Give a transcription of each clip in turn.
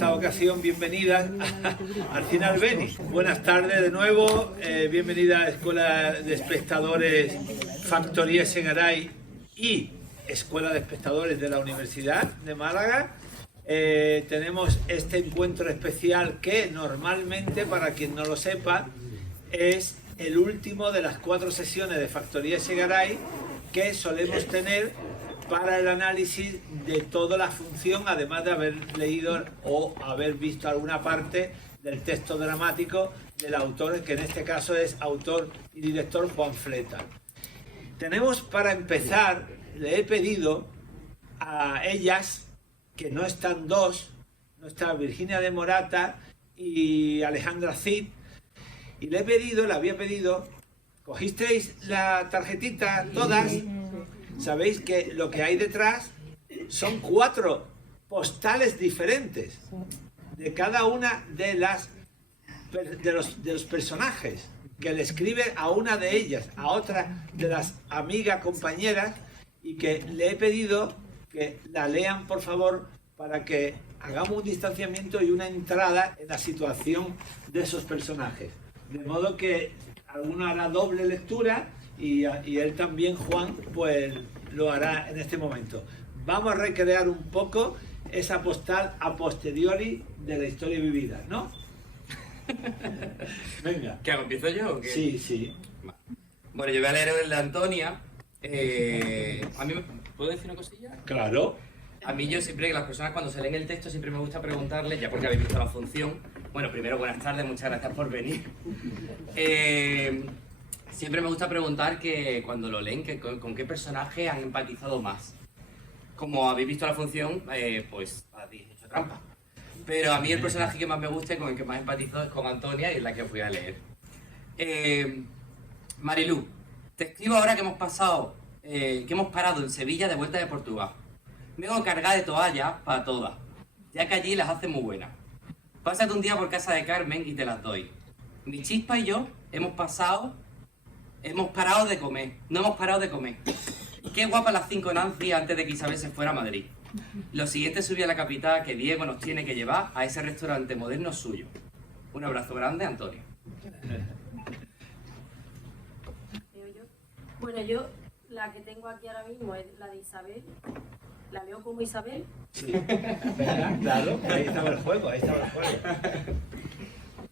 esta ocasión bienvenidas al Cine Albéniz. Buenas tardes de nuevo, bienvenida a Escuela de Espectadores Factoría Segaray y Escuela de Espectadores de la Universidad de Málaga. Tenemos este encuentro especial que normalmente, para quien no lo sepa, es el último de las 4 sesiones de Factoría Segaray que solemos tener para el análisis de toda la función, además de haber leído o haber visto alguna parte del texto dramático del autor, que en este caso es autor y director Juan Fleta. Tenemos, para empezar, le he pedido a ellas, que no están dos, no está Virginia de Morata y Alejandra Cid, y le había pedido, ¿cogisteis la tarjetita todas? Sabéis que lo que hay detrás son 4 postales diferentes de cada una de los personajes, que le escribe a una de ellas, a otra de las amigas compañeras, y que le he pedido que la lean, por favor, para que hagamos un distanciamiento y una entrada en la situación de esos personajes. De modo que alguno hará doble lectura y él también, Juan, pues lo hará en este momento. Vamos a recrear un poco esa postal a posteriori de la historia vivida, ¿no? Venga. ¿Qué hago? ¿Empiezo yo o qué? Sí, sí. Bueno, yo voy a leer el de Antonia. ¿A mí puedo decir una cosilla? Claro. A mí yo siempre, que las personas cuando se leen el texto, siempre me gusta preguntarles, ya porque habéis visto la función. Bueno, primero, buenas tardes, muchas gracias por venir. Siempre me gusta preguntar que cuando lo leen, con qué personaje han empatizado más. Como habéis visto la función, pues habéis hecho trampa. Pero a mí el personaje que más me gusta y con el que más empatizo es con Antonia, y es la que os voy a leer. Marilú, te escribo ahora que hemos parado en Sevilla de vuelta de Portugal. Vengo cargada de toallas para todas, ya que allí las hacen muy buenas. Pásate un día por casa de Carmen y te las doy. Mi chispa y yo hemos parado de comer, no hemos parado de comer. Qué guapa las 5 Nancy antes de que Isabel se fuera a Madrid. Lo siguiente es subir a la capital, que Diego nos tiene que llevar a ese restaurante moderno suyo. Un abrazo grande, Antonio. Bueno, yo la que tengo aquí ahora mismo es la de Isabel. ¿La leo como Isabel? Sí, claro, ahí estaba el juego,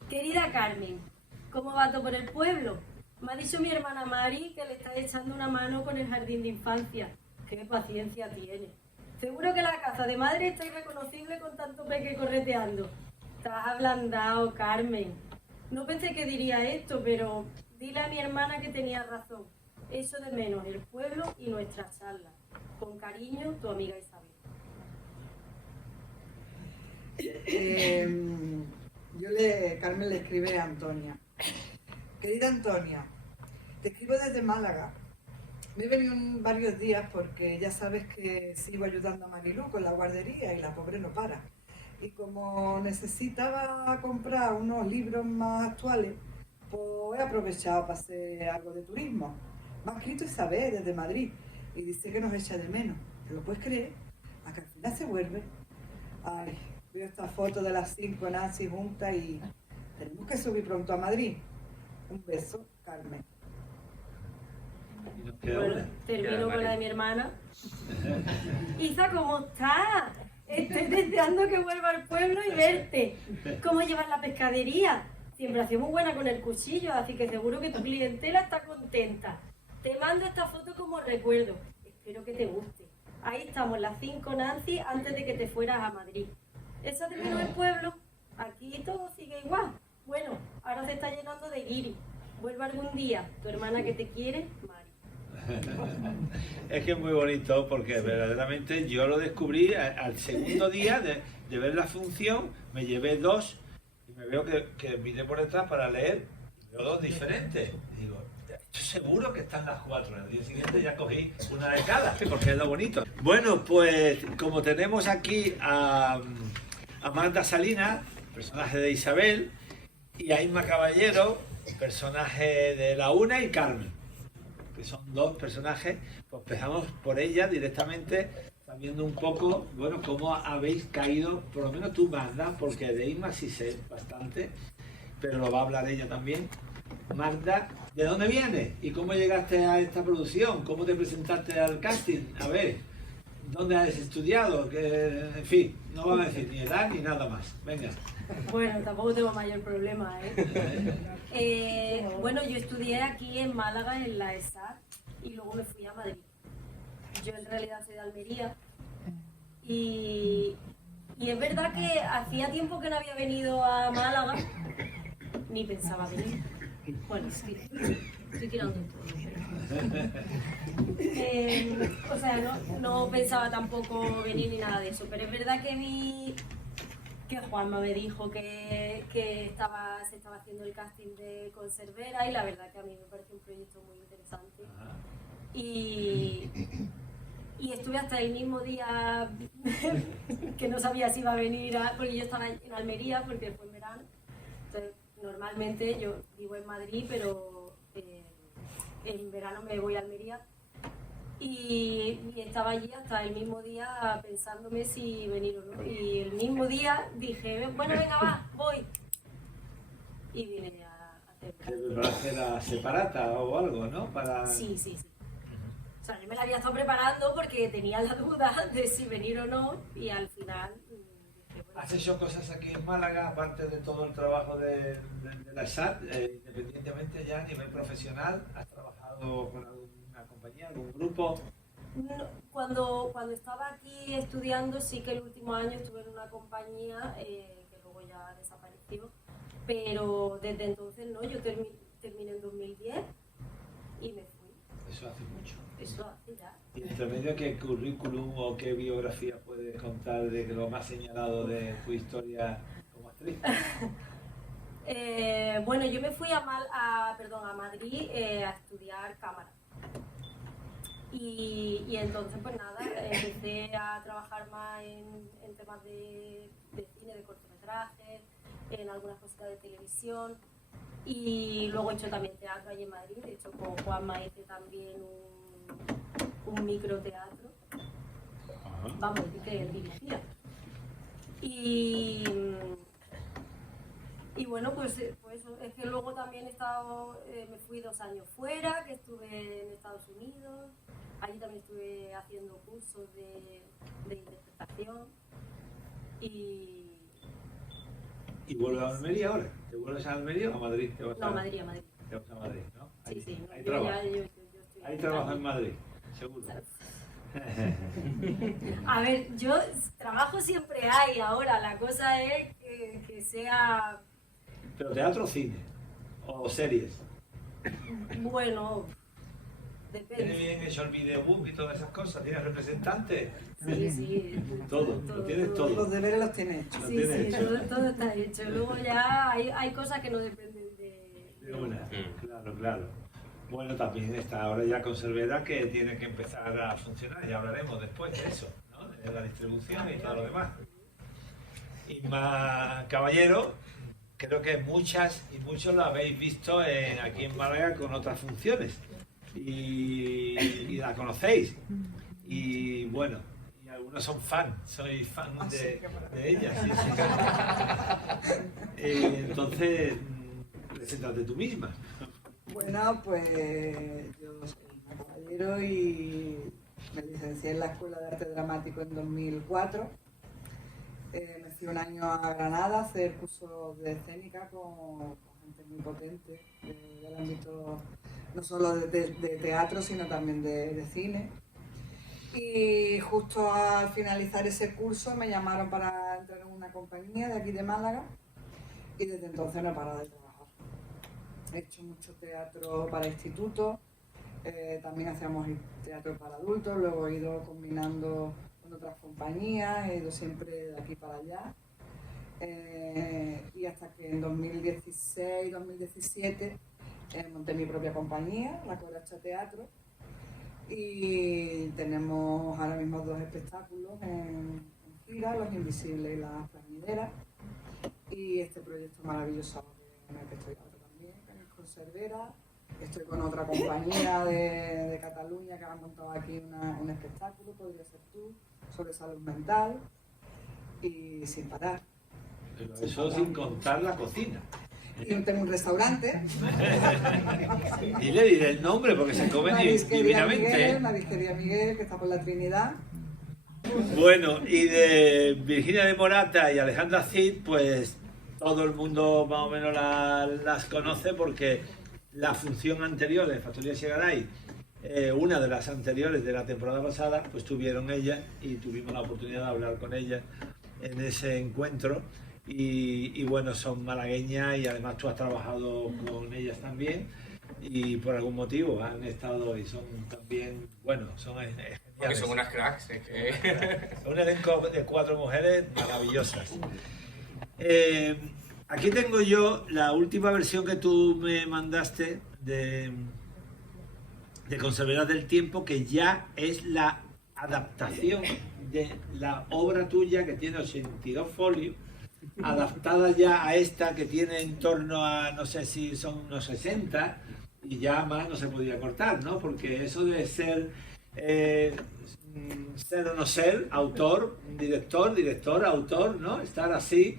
Querida Carmen, ¿cómo va todo por el pueblo? Me ha dicho mi hermana Mari que le está echando una mano con el jardín de infancia. ¡Qué paciencia tiene! Seguro que la casa de madre está irreconocible con tanto peque correteando. Estás ablandado, Carmen. No pensé que diría esto, pero dile a mi hermana que tenía razón. Eso de menos el pueblo y nuestra charla. Con cariño, tu amiga Isabel. Carmen le escribe a Antonia. Querida Antonia, te escribo desde Málaga. Me he venido varios días porque ya sabes que sigo ayudando a Marilú con la guardería y la pobre no para. Y como necesitaba comprar unos libros más actuales, pues he aprovechado para hacer algo de turismo. Me ha escrito Isabel desde Madrid y dice que nos echa de menos. ¿Te lo puedes creer? A que al final se vuelve. Ay, veo esta foto de las 5 Nancy juntas y tenemos que subir pronto a Madrid. Un beso, Carmen. Bueno, termino con la de mi hermana. Isa, ¿cómo estás? Estoy deseando que vuelva al pueblo y verte. ¿Cómo llevas la pescadería? Siempre ha sido muy buena con el cuchillo, así que seguro que tu clientela está contenta. Te mando esta foto como recuerdo. Espero que te guste. Ahí estamos, las 5 Nancy, antes de que te fueras a Madrid. ¿Eso terminó el pueblo? Aquí todo sigue igual. Bueno, ahora se está llenando de guiri. Vuelva algún día. Tu hermana que te quiere, Mari. Es que es muy bonito porque verdaderamente yo lo descubrí al segundo día de ver la función. Me llevé 2 y me veo que miré por detrás para leer. Veo 2 diferentes. Y digo, estoy seguro que están las 4. El día siguiente ya cogí una de cada, porque es lo bonito. Bueno, pues como tenemos aquí a Marta Salinas, personaje de Isabel, y a Inma Caballero, personaje de la Una, y Carmen, que son 2 personajes, pues empezamos por ella directamente. viendo un poco, bueno, cómo habéis caído, por lo menos tú, Magda, porque de Isma sí sé bastante, pero lo va a hablar ella también. Magda, ¿de dónde vienes? ¿Y cómo llegaste a esta producción? ¿Cómo te presentaste al casting? A ver, ¿dónde has estudiado? En fin, no van a decir ni edad ni nada más. Venga. Bueno, tampoco tengo mayor problema, bueno, yo estudié aquí en Málaga, en la ESAT, y luego me fui a Madrid. Yo en realidad soy de Almería y es verdad que hacía tiempo que no había venido a Málaga, ni pensaba venir. Bueno, sí, estoy tirando todo. O sea, no pensaba tampoco venir ni nada de eso, pero es verdad que vi que Juanma me dijo que se estaba haciendo el casting de Conservera y la verdad que a mí me parece un proyecto muy interesante. Y estuve hasta el mismo día que no sabía si iba a venir, porque yo estaba en Almería porque fue en verano. Entonces, normalmente yo vivo en Madrid, pero en verano me voy a Almería. Y estaba allí hasta el mismo día pensándome si venir o no. Y el mismo día dije, bueno, venga, va, voy. Y vine a hacer. ¿Te preparaste la separata o algo, no? Para... Sí. O sea, yo me la había estado preparando porque tenía la duda de si venir o no. Y al final dije, bueno. ¿Has hecho cosas aquí en Málaga, aparte de todo el trabajo de la SAT, independientemente ya a nivel profesional? ¿Has trabajado con alguna compañía, algún grupo? No, cuando estaba aquí estudiando, sí que el último año estuve en una compañía que luego ya desapareció, pero desde entonces no, yo terminé en 2010 y me fui. Eso hace mucho. Eso hace ya. ¿Y entre medio qué currículum o qué biografía puedes contar de lo más señalado de tu historia como actriz? Bueno, yo me fui a Madrid a estudiar cámara. Y entonces, pues nada, empecé a trabajar más en temas de cine, de cortometrajes, en algunas cositas de televisión. Y luego he hecho también teatro allí en Madrid. De hecho, con Juanma hice también un microteatro. Vamos, que él dirigía. Y bueno, pues eso, es que luego también he estado, me fui 2 años fuera, que estuve en Estados Unidos. Allí también estuve haciendo cursos de interpretación. ¿Y vuelves a Almería ahora? ¿Te vuelves a Almería o a Madrid? ¿Te vas No, a Madrid. Te vas a Madrid, ¿no? Ahí, Sí. Ahí Yo trabajas. yo estoy Ahí trabajas en Madrid, seguro. A ver, yo trabajo siempre hay ahora, la cosa es que sea, ¿Pero teatro o cine? ¿O series? bueno, ¿Tiene depende. bien hecho el videobook y todas esas cosas? ¿Tienes representantes? Sí. Todo, lo tienes todo. Los deberes los tiene hechos. Lo Sí, tienes sí, hecho. todo está hecho. Luego ya hay cosas que no dependen de una. Claro. Bueno, también está ahora ya Conservera que tiene que empezar a funcionar, ya hablaremos después de eso, ¿no? De la distribución y todo lo demás. Isma Caballero, creo que muchas y muchos lo habéis visto aquí en Málaga con otras funciones y la conocéis. Y bueno, y algunos son soy fan de ella. Sí. Entonces, preséntate tú misma. Bueno, pues yo soy Isma Caballero y me licencié en la Escuela de Arte Dramático en 2004. Me fui un año a Granada a hacer cursos de escénica con gente muy potente del ámbito no solo de teatro, sino también de cine. Y justo al finalizar ese curso me llamaron para entrar en una compañía de aquí de Málaga y desde entonces no he parado de trabajar. He hecho mucho teatro para institutos, también hacíamos teatro para adultos, luego he ido combinando con otras compañías, he ido siempre de aquí para allá. Y hasta que en 2016-2017 monté mi propia compañía, la Coracha Teatro, y tenemos ahora mismo 2 espectáculos en gira, Los Invisibles y Las Plañideras, y este proyecto maravilloso en el que estoy ahora también, en Conservera, Estoy con otra compañía de Cataluña que han montado aquí un espectáculo, podría ser tú, sobre salud mental y sin parar. Pero eso sin contar la cocina. Y tengo un restaurante. Y le diré el nombre porque se come divinamente. Marisquería Miguel, que está por la Trinidad. Bueno, y de Virginia de Morata y Alejandra Cid, pues todo el mundo más o menos las conoce porque la función anterior de Factoría Segaray, una de las anteriores de la temporada pasada, pues tuvieron ellas y tuvimos la oportunidad de hablar con ellas en ese encuentro. Y bueno, son malagueñas y además tú has trabajado con ellas también y por algún motivo han estado y son también, bueno, son geniales. Porque son unas cracks, es que... Un elenco de 4 mujeres maravillosas. Aquí tengo yo la última versión que tú me mandaste de Conserveras del Tiempo, que ya es la adaptación de la obra tuya que tiene 82 folios, adaptada ya a esta que tiene en torno a, no sé si son unos 60, y ya más no se podía cortar, ¿no? Porque eso de ser o no ser, autor, director, autor, ¿no? Estar así,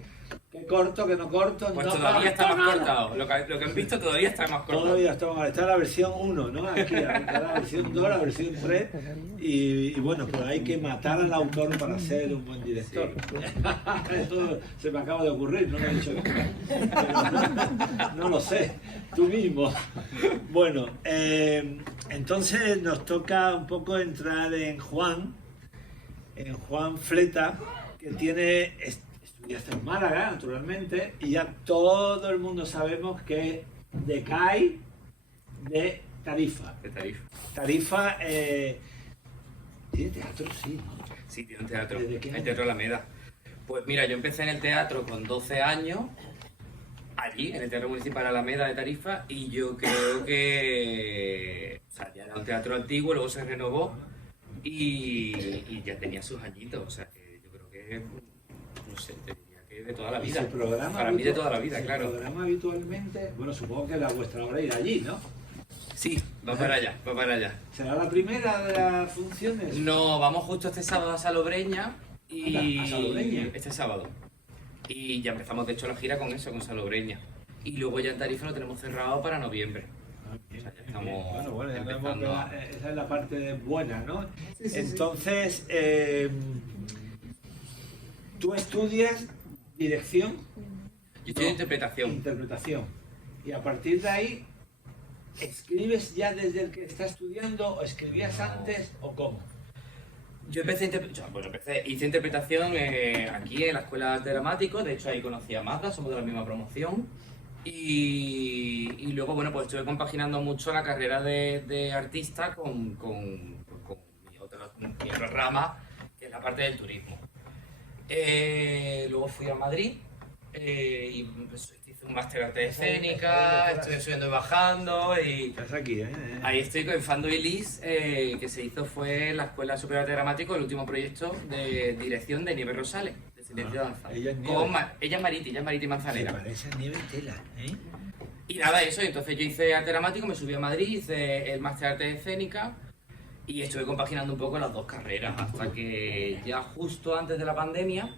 que corto, que no corto, Pues no todavía está corto más nada. cortado. Lo que han visto todavía está más cortado. Todavía está la versión 1, ¿no? Aquí está la versión 2, la versión 3 y bueno, pues hay que matar al autor para ser un buen director. Eso se me acaba de ocurrir, no lo he dicho nunca. No lo sé, tú mismo. Bueno, entonces nos toca un poco entrar en Juan Fleta, que tiene... Estudiaste en Málaga, naturalmente, y ya todo el mundo sabemos que de CAI de Tarifa. De Tarifa. Tarifa tiene teatro, sí, ¿no? Sí, tiene un teatro. ¿Desde qué El año? Teatro Alameda. Pues mira, yo empecé en el teatro con 12 años, allí, en el Teatro Municipal Alameda de Tarifa, y yo creo que... O sea, ya era un teatro antiguo, luego se renovó, y ya tenía sus añitos, o sea, que yo creo que... No sé, te diría que de toda la vida. ¿Y se programa Para mí de toda la vida, se claro. programa habitualmente? Bueno, supongo que la vuestra hora ir allí, ¿no? Sí, va para allá, va para allá. ¿Será la primera de las funciones? No, vamos justo este sábado a Salobreña y... ¿A Salobreña? Este sábado. Y ya empezamos de hecho la gira con eso, con Salobreña. Y luego ya en Tarifa lo tenemos cerrado para noviembre. Bien, O sea, ya bien, estamos bueno, ya vemos empezando a... que esa es la parte buena, ¿no? Sí, sí, Entonces, tú estudias dirección, Yo estoy de interpretación. interpretación, y a partir de ahí, ¿escribes ya desde el que estás estudiando o escribías antes o cómo? Yo hice interpretación aquí en la Escuela de Arte Dramático, de hecho ahí conocí a Magda, somos de la misma promoción. Y luego, bueno, pues estuve compaginando mucho la carrera de artista con mi otra rama, que es la parte del turismo. Luego fui a Madrid y pues, hice un máster de arte escénica, estuve subiendo y bajando y Estás aquí, ¿eh? ahí estoy con Fando y Liz, que se hizo fue en la Escuela Superior de Arte Dramático, el último proyecto de dirección de Nieves Rosales, de Silencio Danza. Ella es Ella es Mariti Se Manzanera. parece a nieve tela, ¿eh? Y nada, eso, entonces yo hice arte dramático, me subí a Madrid, hice el máster de arte escénica y estuve compaginando un poco las dos carreras hasta que ya justo antes de la pandemia,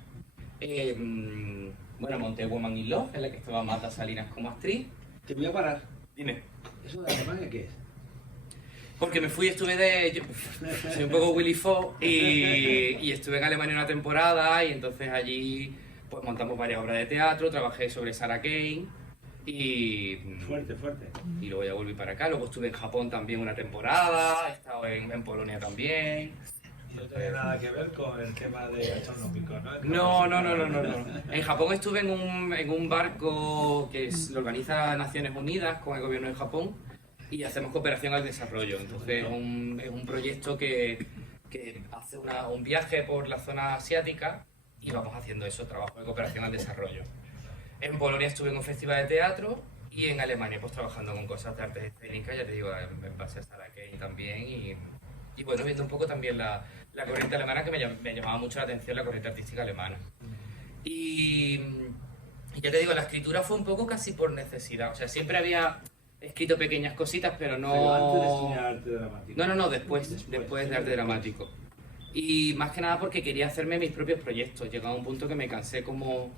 bueno, monté Woman in Love, en la que estaba Marta Salinas como actriz. Te voy a parar. Dime. ¿Eso de Alemania qué es? Porque me fui, soy un poco Willy Fogg y estuve en Alemania una temporada y entonces allí pues montamos varias obras de teatro, trabajé sobre Sarah Kane y Fuerte, fuerte. y luego ya volví para acá. Luego estuve en Japón también una temporada, he estado en Polonia también. No tiene nada que ver con el tema de gastronómico, No. ¿no? En Japón estuve en un barco que lo organiza Naciones Unidas con el gobierno de Japón y hacemos cooperación al desarrollo. Entonces es un proyecto que hace un viaje por la zona asiática y vamos haciendo eso, trabajo de cooperación al desarrollo. En Polonia estuve en un festival de teatro y en Alemania pues trabajando con cosas de artes escénicas, ya te digo, en base a Sarah Kane también y bueno, viendo un poco también la corriente alemana que me llamaba mucho la atención, la corriente artística alemana. Y ya te digo, la escritura fue un poco casi por necesidad, o sea, siempre había He escrito pequeñas cositas, pero no... Pero antes de estudiar arte dramático. No, después de arte dramático. Y más que nada porque quería hacerme mis propios proyectos. Llegaba a un punto que me cansé como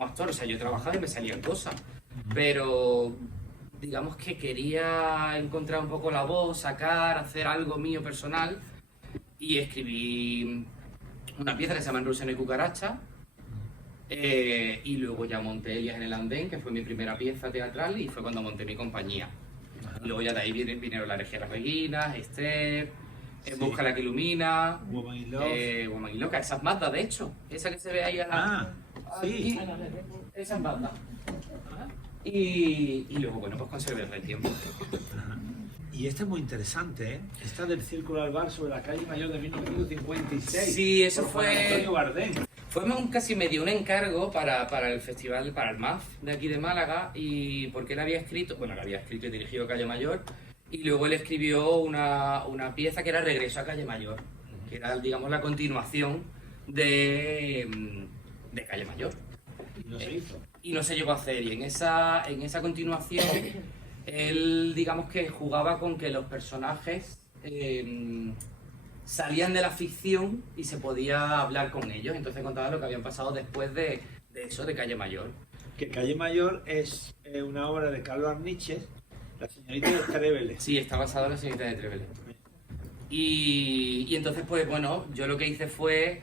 actor. O sea, yo trabajaba y me salían cosas. Pero digamos que quería encontrar un poco la voz, sacar, hacer algo mío personal. Y escribí una pieza que se llama Rusia no hay cucaracha. Y luego ya monté Elías en el andén, que fue mi primera pieza teatral, y fue cuando monté mi compañía. Y luego ya de ahí vinieron La herejía de las beguinas, Esther, Busca la que ilumina, Woman in Love. Woman in Love, esa es Magda, de hecho, esa que se ve ahí a la... Sí. Esa es Magda. Y luego, bueno, pues conservé el tiempo. Y esta es muy interesante, ¿eh? Esta del Círculo al Bar sobre la calle Mayor de 1956. Sí, eso por Juan fue... Antonio Bardén. Fue casi me dio un encargo para el festival, para el MAF de aquí de Málaga, y porque él había escrito y dirigido Calle Mayor, y luego él escribió una pieza que era Regreso a Calle Mayor, que era, digamos, la continuación de Calle Mayor. Y no se hizo. Y no se llegó a hacer, y en esa continuación él, digamos, que jugaba con que los personajes salían de la ficción y se podía hablar con ellos, entonces contaba lo que habían pasado después de eso, de Calle Mayor. Que Calle Mayor es una obra de Carlos Arniches, La señorita de Trévele. Sí, está basado en La señorita de Trévele. Y entonces, pues bueno, yo lo que hice fue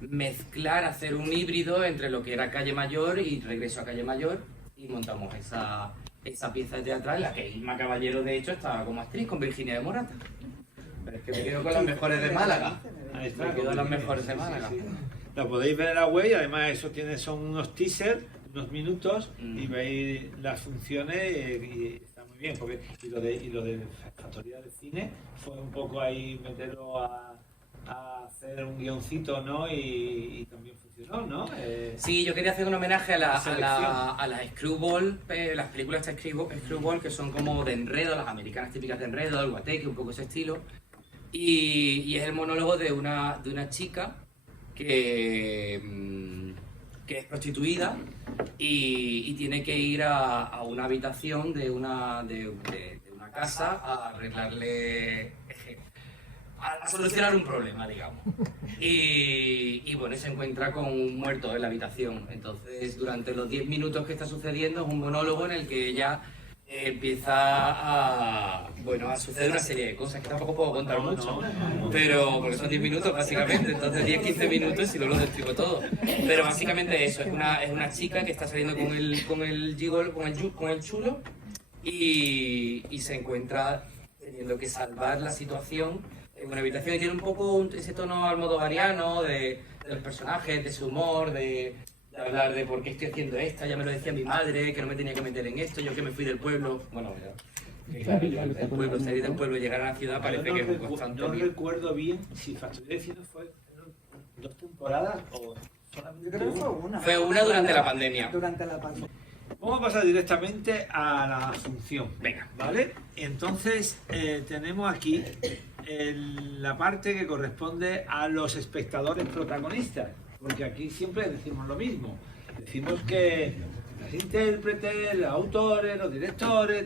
mezclar, hacer un híbrido entre lo que era Calle Mayor y Regreso a Calle Mayor, y montamos esa pieza teatral en la que Isma Caballero, de hecho, estaba como actriz con Virginia de Morata. Pero es que me quedo con las mejores de Málaga. Ahí está, Me quedo con las mejores de Málaga. Sí. La podéis ver en la web, y además eso son unos teasers, unos minutos, y veis las funciones, y está muy bien. Porque, y lo de Factoría de Cine fue un poco ahí meterlo a hacer un guioncito, ¿no? Y también funcionó, ¿no? Sí, yo quería hacer un homenaje a las selección. Screwball, las películas de Screwball, que son como de enredo, las americanas típicas de enredo, el guateque, un poco ese estilo. Y es el monólogo de una chica que es prostituida y tiene que ir a una habitación de una casa a arreglarle, a solucionar un problema, digamos. Y bueno, se encuentra con un muerto en la habitación. Entonces, durante los 10 minutos que está sucediendo, es un monólogo en el que ella empieza a suceder una serie de cosas que tampoco puedo contar mucho, pero porque son 10 minutos básicamente, entonces 10-15 minutos y luego lo explico todo. Pero básicamente eso, es una chica que está saliendo con el gigolo, con el chulo, y se encuentra teniendo que salvar la situación en una habitación, y tiene un poco ese tono almodovariano de los personajes, de su humor, de hablar de por qué estoy haciendo esto, ya me lo decía mi madre, que no me tenía que meter en esto, yo que me fui del pueblo, bueno, claro, del pueblo, salir del pueblo y llegar a la ciudad parece que es un constante. No recuerdo bien si Factoría de Cine fue 2 temporadas o solamente Yo creo que fue una. Fue una durante la pandemia. Durante la pandemia. Vamos a pasar directamente a la función. Venga. ¿Vale? Entonces, tenemos aquí la parte que corresponde a los espectadores protagonistas, porque aquí siempre decimos lo mismo. Decimos que los intérpretes, los autores, los directores,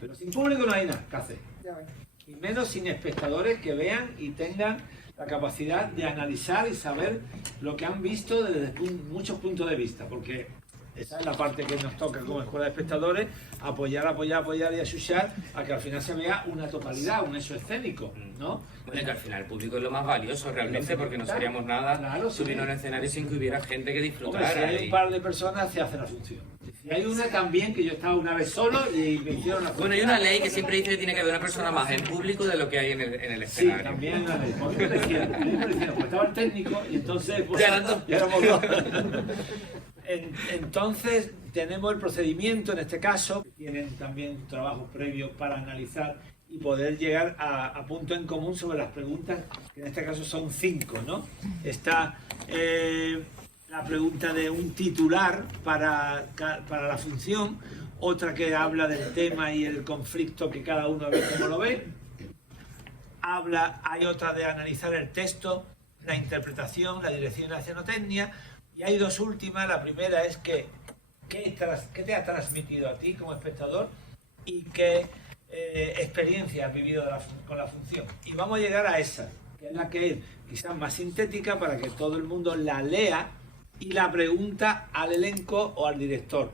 pero sin público no hay nada que hacer. Ya ves. Y menos sin espectadores que vean y tengan la capacidad de analizar y saber lo que han visto desde muchos puntos de vista, porque esa es la parte que nos toca como escuela de espectadores, apoyar y asociar a que al final se vea una totalidad, un hecho escénico, ¿no? Bueno, que al final el público es lo más valioso realmente, porque no seríamos nada Claro, sí. subiendo a un escenario sin que hubiera gente que Hombre, disfrutara. si hay un par de personas se hace la función. Si hay una también, que yo estaba una vez solo y me hicieron la función. Bueno, hay una ley que siempre dice que tiene que haber una persona más en público de lo que hay en el Sí, escenario. también una vez. A mí me decían, pues estaba el técnico y entonces... Pues, Ya eran dos. ya éramos dos. Entonces tenemos el procedimiento en este caso, que tienen también trabajos previos para analizar y poder llegar a punto en común sobre las preguntas, que en este caso son 5, ¿no? Está la pregunta de un titular para la función, otra que habla del tema y el conflicto que cada uno ve cómo lo ve. Hay otra de analizar el texto, la interpretación, la dirección y la escenotecnia. Y hay 2 últimas. La primera es que ¿qué te ha transmitido a ti como espectador y qué experiencia has vivido con la función? Y vamos a llegar a esa, que es la que es quizás más sintética para que todo el mundo la lea y la pregunta al elenco o al director.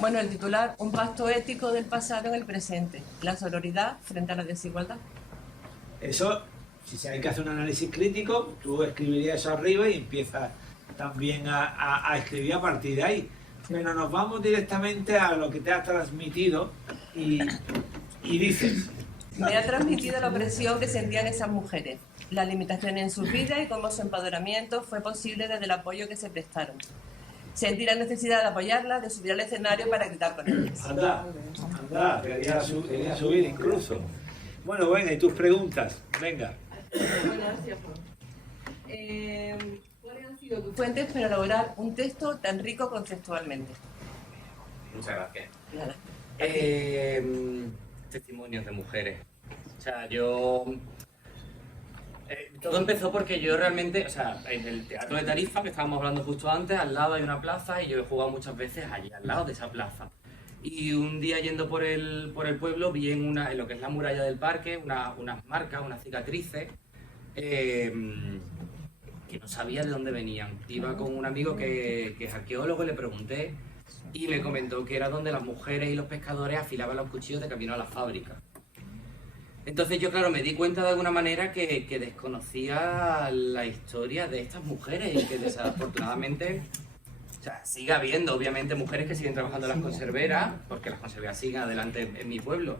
Bueno, el titular, un pacto ético del pasado en el presente, la sororidad frente a la desigualdad. Eso, si hay que hacer un análisis crítico, tú escribirías eso arriba y empiezas también a escribir a partir de ahí. Pero nos vamos directamente a lo que te ha transmitido y dices... Me ha transmitido la opresión que sentían esas mujeres, las limitaciones en sus vidas y cómo su empoderamiento fue posible desde el apoyo que se prestaron. Sentí la necesidad de apoyarlas, de subir al escenario para gritar con ellas. Anda, quería subir incluso. Bueno, venga, y tus preguntas, venga. Gracias. ¿Cuáles han sido tus fuentes para elaborar un texto tan rico conceptualmente? Muchas gracias. Nada. Testimonios de mujeres. O sea, yo... todo empezó porque yo realmente, o sea, en el Teatro de Tarifa, que estábamos hablando justo antes, al lado hay una plaza y yo he jugado muchas veces allí, al lado de esa plaza. Y un día yendo por el pueblo vi en lo que es la muralla del parque unas marcas, unas cicatrices que no sabía de dónde venían. Iba con un amigo que es arqueólogo y le pregunté y me comentó que era donde las mujeres y los pescadores afilaban los cuchillos de camino a la fábrica. Entonces yo, claro, me di cuenta de alguna manera que desconocía la historia de estas mujeres y que desafortunadamente, o sea, sigue habiendo obviamente mujeres que siguen trabajando en las conserveras, porque las conserveras siguen adelante en mi pueblo,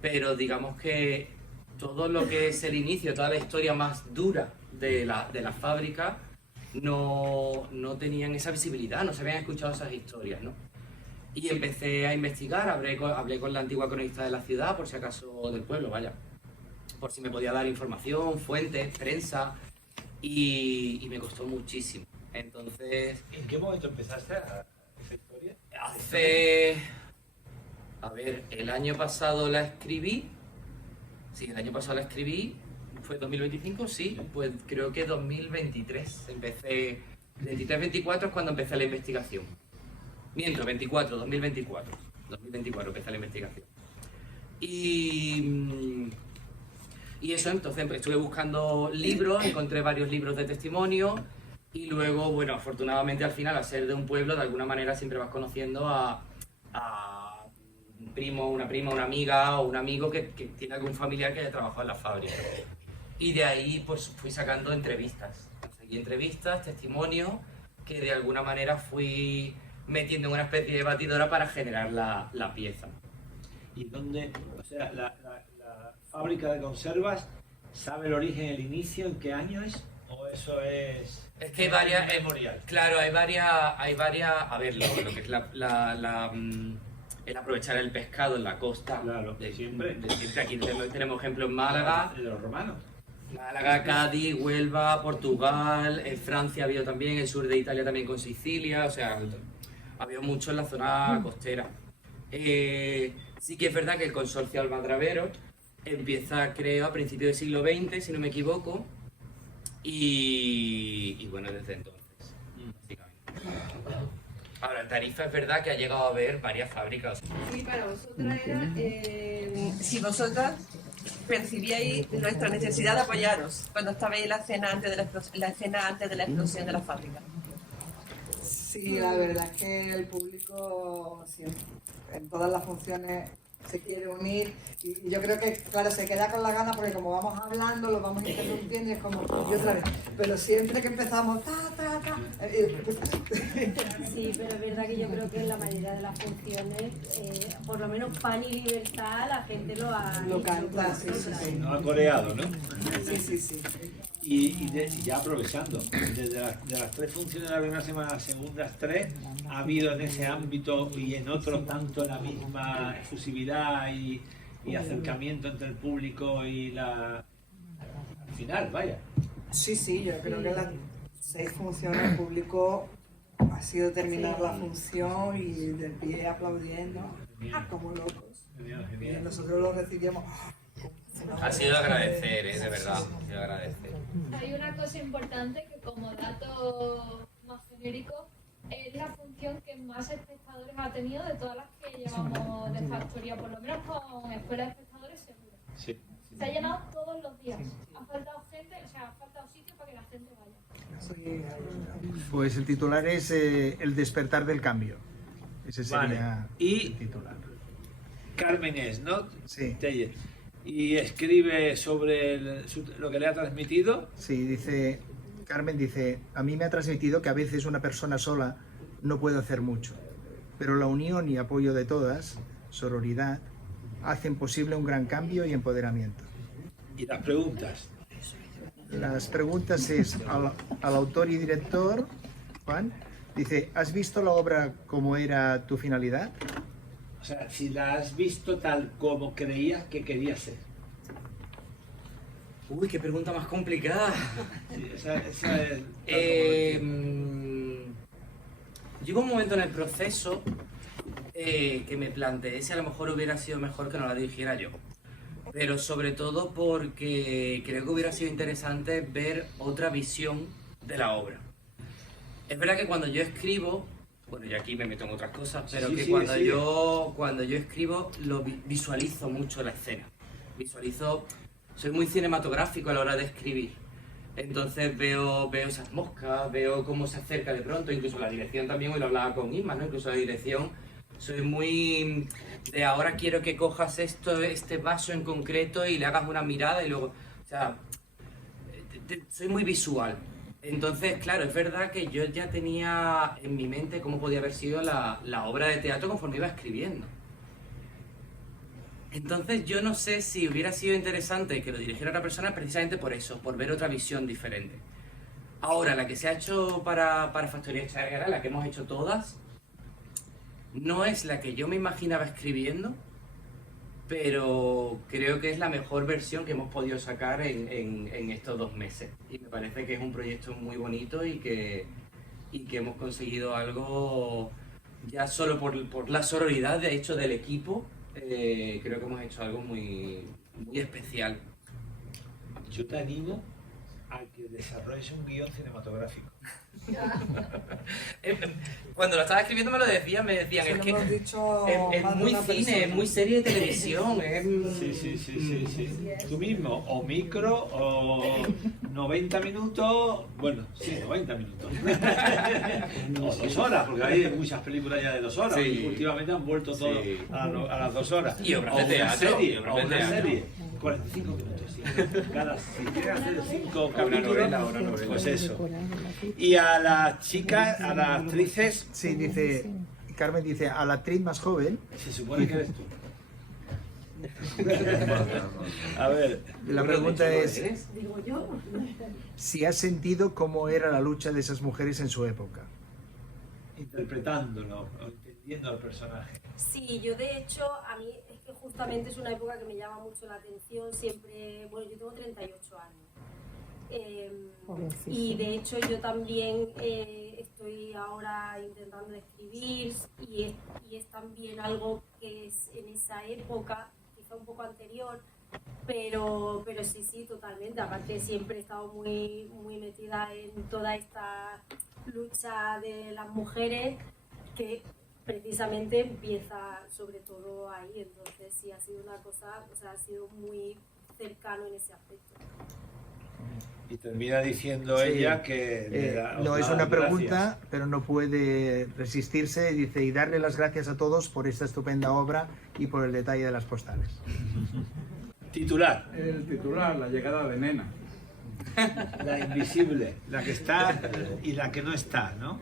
pero digamos que todo lo que es el inicio, toda la historia más dura de la fábrica, no tenían esa visibilidad, no se habían escuchado esas historias, ¿no? Y empecé a investigar, hablé con la antigua cronista de la ciudad, por si acaso del pueblo, vaya, por si me podía dar información, fuentes, prensa, y me costó muchísimo. Entonces... ¿En qué momento empezaste esa historia? A ver, el año pasado la escribí, ¿fue 2025? Sí, pues creo que 2023, empecé, 23-24 es cuando empecé la investigación. Miento, 2024 empecé la investigación. Y eso, entonces estuve buscando libros, encontré varios libros de testimonio y luego, bueno, afortunadamente al final, al ser de un pueblo, de alguna manera siempre vas conociendo a un primo, una prima, una amiga o un amigo que tiene algún familiar que haya trabajado en la fábrica. Y de ahí pues fui sacando entrevistas, conseguí entrevistas, testimonios, que de alguna manera fui metiendo en una especie de batidora para generar la pieza. ¿Y dónde, o sea, la fábrica de conservas, sabe el origen, el inicio, en qué año es? ¿O eso es...? Es que hay varias... memorial. Claro, hay varias... A ver, lo que es el aprovechar el pescado en la costa. Claro, de siempre. Aquí tenemos ejemplos en Málaga. De los romanos. Málaga, Cádiz, Huelva, Portugal, en Francia ha habido también, el sur de Italia también con Sicilia, o sea, ha habido mucho en la zona costera. Sí que es verdad que el consorcio Almadravero empieza, creo, a principios del siglo XX, si no me equivoco, y bueno, desde entonces, básicamente. Ahora, en Tarifa es verdad que ha llegado a haber varias fábricas. Sí, para vosotras era si vosotras percibíais nuestra necesidad de apoyaros cuando estabais en la escena antes de la explosión de la fábrica. Sí, la verdad es que el público siempre, en todas las funciones se quiere unir y yo creo que, claro, se queda con la gana porque como vamos hablando, lo vamos interrumpiendo y es como, y otra vez, pero siempre que empezamos, Sí, pero es verdad que yo creo que en la mayoría de las funciones, por lo menos Pan y Libertad, la gente lo canta, sí, sí, sí. Lo ha coreado, ¿no? Sí. Y ya aprovechando, desde las tres funciones de la primera semana, las segundas tres, ha habido en ese ámbito y en otro tanto la misma efusividad y acercamiento entre el público y al final, vaya. Sí, yo creo que las 6 funciones el público ha sido terminar la función y de pie aplaudiendo, como locos. Y nosotros lo recibíamos. Ha sido agradecer, de verdad, ha sido agradecer. Hay una cosa importante que como dato más genérico, es la función que más espectadores ha tenido de todas las que llevamos de factoría, por lo menos con Escuela de Espectadores seguro. Sí. Se ha llenado todos los días. Ha faltado gente, o sea, ha faltado sitio para que la gente vaya. Pues el titular es El despertar del cambio. Ese sería Y el titular. Carmen es, ¿no? Sí. Tellez. Y escribe sobre lo que le ha transmitido. Sí, dice, Carmen dice, a mí me ha transmitido que a veces una persona sola no puede hacer mucho, pero la unión y apoyo de todas, sororidad, hacen posible un gran cambio y empoderamiento. Y las preguntas. Las preguntas es al autor y director, Juan, dice, ¿has visto la obra como era tu finalidad? O sea, si la has visto tal como creías que quería ser. Uy, qué pregunta más complicada. Sí, esa es... Llegó un momento en el proceso que me planteé si a lo mejor hubiera sido mejor que no la dirigiera yo. Pero sobre todo porque creo que hubiera sido interesante ver otra visión de la obra. Es verdad que cuando yo escribo, bueno, yo aquí me meto en otras cosas, pero Sí, que sí, cuando sí. yo escribo lo visualizo mucho la escena. Soy muy cinematográfico a la hora de escribir. Entonces veo esas moscas, veo cómo se acerca de pronto, incluso la dirección también, hoy lo hablaba con Isma, ¿no? Incluso la dirección, soy muy de ahora quiero que cojas este vaso en concreto y le hagas una mirada y luego, o sea, soy muy visual. Entonces, claro, es verdad que yo ya tenía en mi mente cómo podía haber sido la obra de teatro conforme iba escribiendo. Entonces yo no sé si hubiera sido interesante que lo dirigiera otra persona precisamente por eso, por ver otra visión diferente. Ahora, la que se ha hecho para Factoría Echagara, la que hemos hecho todas, no es la que yo me imaginaba escribiendo, pero creo que es la mejor versión que hemos podido sacar en estos 2 meses. Y me parece que es un proyecto muy bonito y que hemos conseguido algo, ya solo por la sororidad de hecho del equipo, creo que hemos hecho algo muy, muy especial. Yo te animo a que desarrolles un guión cinematográfico. Cuando lo estaba escribiendo me decían, Se es lo que hemos dicho es más de muy una cine, persona. es muy serie de televisión. Sí. Tú mismo, o micro, o 90 minutos, bueno, sí, 90 minutos. O 2 horas, porque hay muchas películas ya de 2 horas. Sí. Y últimamente han vuelto todo Sí. a las 2 horas. Y obras O de una teatro, serie, y obras o de una teatro. serie. 45 minutos, sí. Si quieres hacer 5 Una capítulos, novela. pues eso. Y a las chicas, a las actrices, Sí, dice, Carmen dice, a la actriz más joven, se supone que eres tú. A ver, la pregunta es ¿Eres? Digo yo. si has sentido cómo era la lucha de esas mujeres en su época. interpretándolo, o entendiendo al personaje. Sí, yo de hecho, a mí es que justamente es una época que me llama mucho la atención, siempre, bueno, yo tengo 38 años. Y de hecho yo también estoy ahora intentando escribir y es también algo que es en esa época, quizá un poco anterior, pero sí, totalmente. Aparte siempre he estado muy metida en toda esta lucha de las mujeres que precisamente empieza sobre todo ahí, entonces sí ha sido una cosa, o sea, ha sido muy cercano en ese aspecto. Y termina diciendo Sí. ella que... No os es da una las pregunta, gracias. pero no puede resistirse. Dice, y darle las gracias a todos por esta estupenda obra y por el detalle de las postales. Titular, El titular, la llegada de Nena. la invisible, la que está y la que no está, ¿no?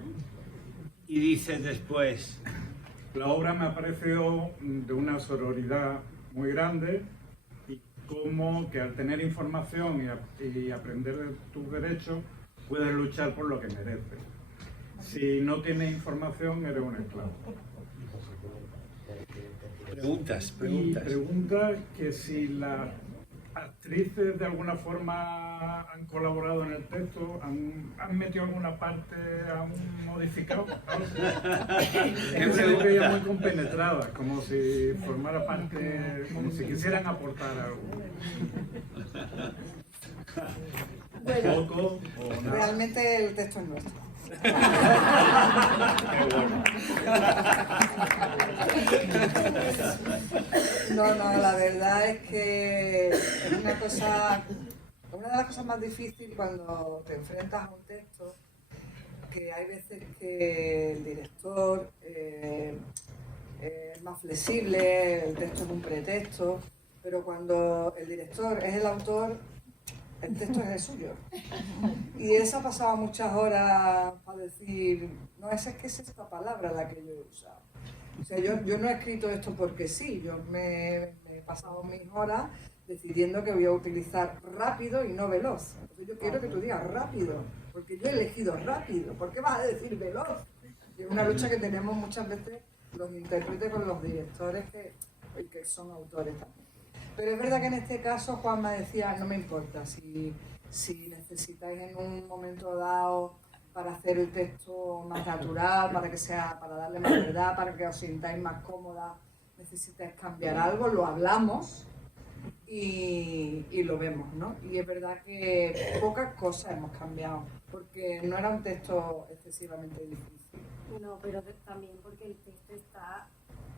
Y dice después, La obra me ha parecido de una sororidad muy grande y como que al tener información y aprender de tus derechos puedes luchar por lo que mereces. Si no tienes información eres un esclavo. preguntas. Y pregunta que si las actrices de alguna forma han colaborado en el texto, han metido alguna parte, han modificado. Es se les veía muy compenetradas, como si formara parte, como si quisieran aportar algo. Bueno, Poco o nada. Realmente el texto es nuestro. No, la verdad es que es una de las cosas más difíciles cuando te enfrentas a un texto, que hay veces que el director es más flexible, el texto es un pretexto, pero cuando el director es el autor, el texto es el suyo. Y eso ha pasado muchas horas para decir, no, es que es esta palabra la que yo he usado. O sea, yo no he escrito esto porque sí, yo me he pasado mis horas decidiendo que voy a utilizar rápido y no veloz. Entonces yo quiero que tú digas rápido, porque yo he elegido rápido. ¿Por qué vas a decir veloz? Y es una lucha que tenemos muchas veces los intérpretes con los directores que son autores también. Pero es verdad que en este caso Juanma decía, no me importa, si necesitáis en un momento dado para hacer el texto más natural, para darle más verdad, para que os sintáis más cómoda, necesitáis cambiar algo, lo hablamos y lo vemos, ¿no? Y es verdad que pocas cosas hemos cambiado, porque no era un texto excesivamente difícil. No, pero también porque el texto está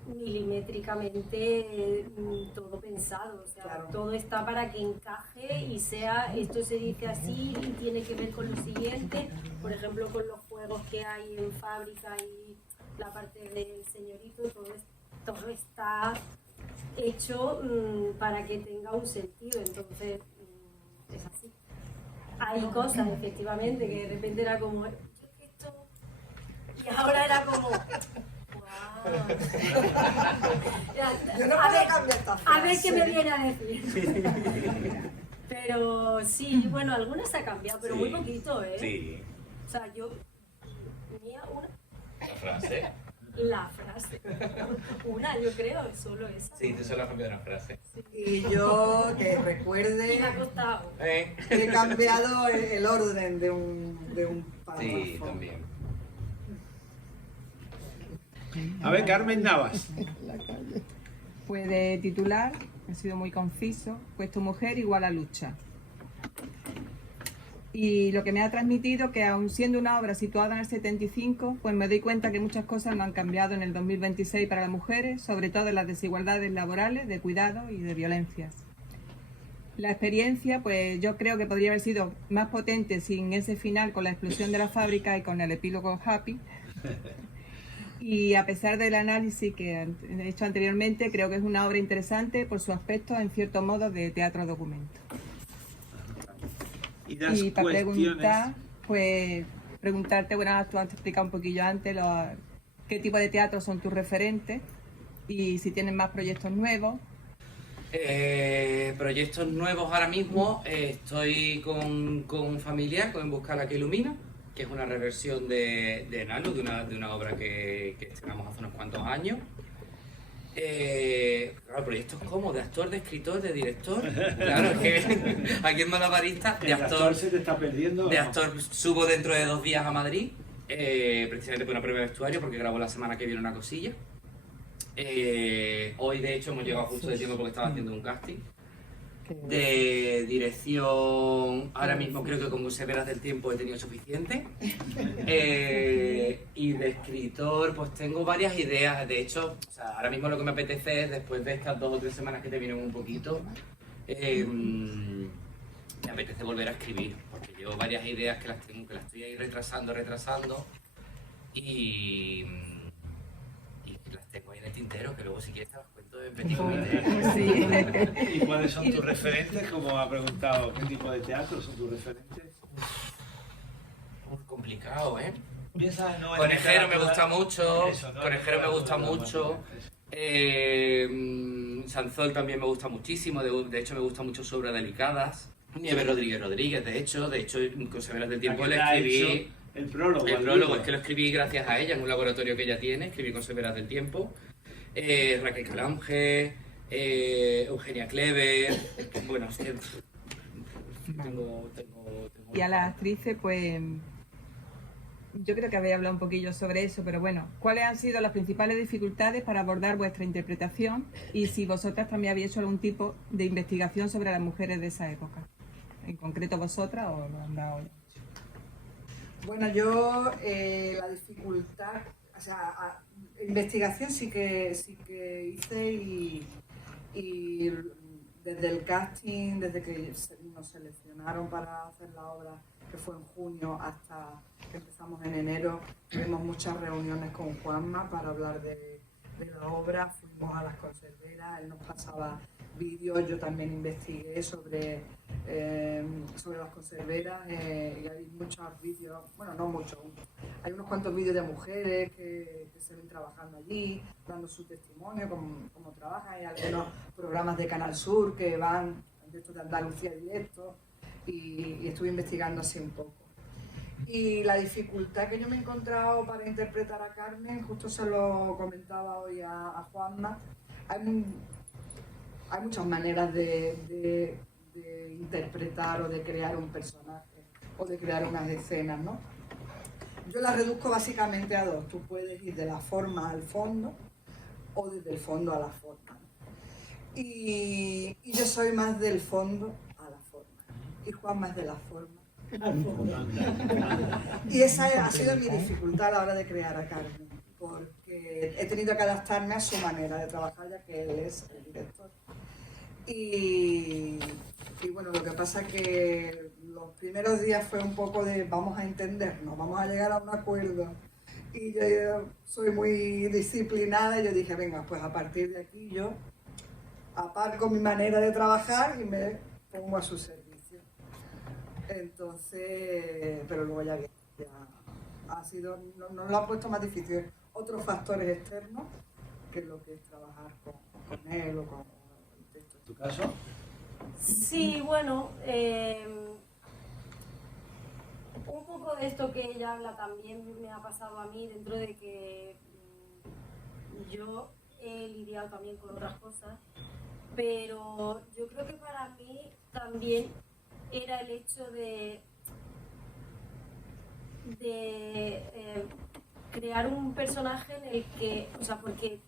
milimétricamente todo pensado, o sea, claro, todo está para que encaje y sea, esto se dice así y tiene que ver con lo siguiente, por ejemplo con los juegos que hay en fábrica y la parte del señorito, todo está hecho para que tenga un sentido, entonces es así. Hay cosas efectivamente que de repente era como esto, y ahora era como yo no puedo cambiar esta frase. a ver qué me viene a decir. Pero sí, bueno, algunas se ha cambiado, pero Sí, muy poquito, ¿eh? Sí. O sea, yo tenía La frase. una, yo creo, solo esa. Sí, tú solo has cambiado una frase. Y yo, que Y recuerde, me ha costado. he cambiado el orden de un párrafo. Sí, también. A ver, Carmen Navas. Pues de titular, ha sido muy conciso, puesto mujer igual a lucha. Y lo que me ha transmitido que aun siendo una obra situada en el 75, pues me doy cuenta que muchas cosas no han cambiado en el 2026 para las mujeres, sobre todo en las desigualdades laborales, de cuidado y de violencias. La experiencia, pues yo creo que podría haber sido más potente sin ese final con la explosión de la fábrica y con el epílogo happy. Y a pesar del análisis que he hecho anteriormente, creo que es una obra interesante por su aspecto, en cierto modo, de teatro documento. Y las Y para cuestiones. preguntarte, bueno, tú has explicado un poquillo antes qué tipo de teatro son tus referentes y si tienen más proyectos nuevos. Proyectos nuevos ahora mismo, estoy con un familiar, con En Busca la que Ilumina, que es una reversión de Nalu, de una obra que estrenamos hace unos cuantos años. Claro, proyectos como de actor, de escritor, de director. Claro, es que aquí en Malabarista, de actor se te está perdiendo. de actor subo dentro de 2 días a Madrid, precisamente por una prueba de vestuario, porque grabo la semana que viene una cosilla. Hoy, de hecho, hemos llegado justo de tiempo porque estaba haciendo un casting. De dirección, ahora mismo creo que con Severas del Tiempo he tenido suficiente. Y de escritor, pues tengo varias ideas. De hecho, o sea, ahora mismo lo que me apetece es, después de estas 2 o 3 semanas que te vienen un poquito, me apetece volver a escribir, porque llevo varias ideas que las estoy ahí retrasando, y las tengo ahí en el tintero, que luego si quieres te las cuento en petit comité. ¿Y cuáles son tus referentes? Como ha preguntado, ¿qué tipo de teatro son tus referentes? Muy complicado, ¿eh? Piensa, no, en Conejero me literatura. gusta mucho, Eso, no, Conejero me gusta literatura, mucho. Sanzol también me gusta muchísimo, de hecho me gusta mucho su obra Delicadas. Nieves Rodríguez, de hecho con Severas del Tiempo La que le te ha escribí hecho el prólogo. el al prólogo, libro. es que lo escribí gracias a ella en un laboratorio que ella tiene, escribí con Severas del Tiempo. Raquel Calange, Eugenia Clever, bueno, es que tengo Y a las actrices, pues yo creo que habéis hablado un poquillo sobre eso, pero bueno, ¿cuáles han sido las principales dificultades para abordar vuestra interpretación? Y si vosotras también habéis hecho algún tipo de investigación sobre las mujeres de esa época. En concreto vosotras o lo han dado. Bueno, yo la dificultad, o sea, investigación sí que hice y desde el casting, desde que nos seleccionaron para hacer la obra, que fue en junio, hasta que empezamos en enero, tuvimos muchas reuniones con Juanma para hablar de la obra, fuimos a las conserveras, él nos pasaba vídeos, yo también investigué sobre las conserveras y hay muchos vídeos, bueno, no muchos, hay unos cuantos vídeos de mujeres que se ven trabajando allí, dando su testimonio, cómo trabajan, hay algunos programas de Canal Sur que van, de estos de Andalucía directo, y estuve investigando así un poco. Y la dificultad que yo me he encontrado para interpretar a Carmen, justo se lo comentaba hoy a Juanma, hay muchas maneras de interpretar o de crear un personaje o de crear unas escenas, ¿no? Yo las reduzco básicamente a dos. Tú puedes ir de la forma al fondo o desde el fondo a la forma, ¿no? Y yo soy más del fondo a la forma y Juanma es de la forma. Y esa ha sido mi dificultad a la hora de crear a Carmen, porque he tenido que adaptarme a su manera de trabajar, ya que él es el director. Y bueno, lo que pasa es que los primeros días fue un poco de vamos a entendernos, vamos a llegar a un acuerdo. Y yo soy muy disciplinada y yo dije, venga, pues a partir de aquí yo aparco mi manera de trabajar y me pongo a su servicio. Entonces, pero luego ya ha sido, no lo ha puesto más difícil. Otros factores externos que lo que es trabajar con él o con el texto. ¿En tu caso? Sí, bueno, un poco de esto que ella habla también me ha pasado a mí, dentro de que yo he lidiado también con otras cosas, pero yo creo que para mí también era el hecho de crear un personaje en el que, o sea, porque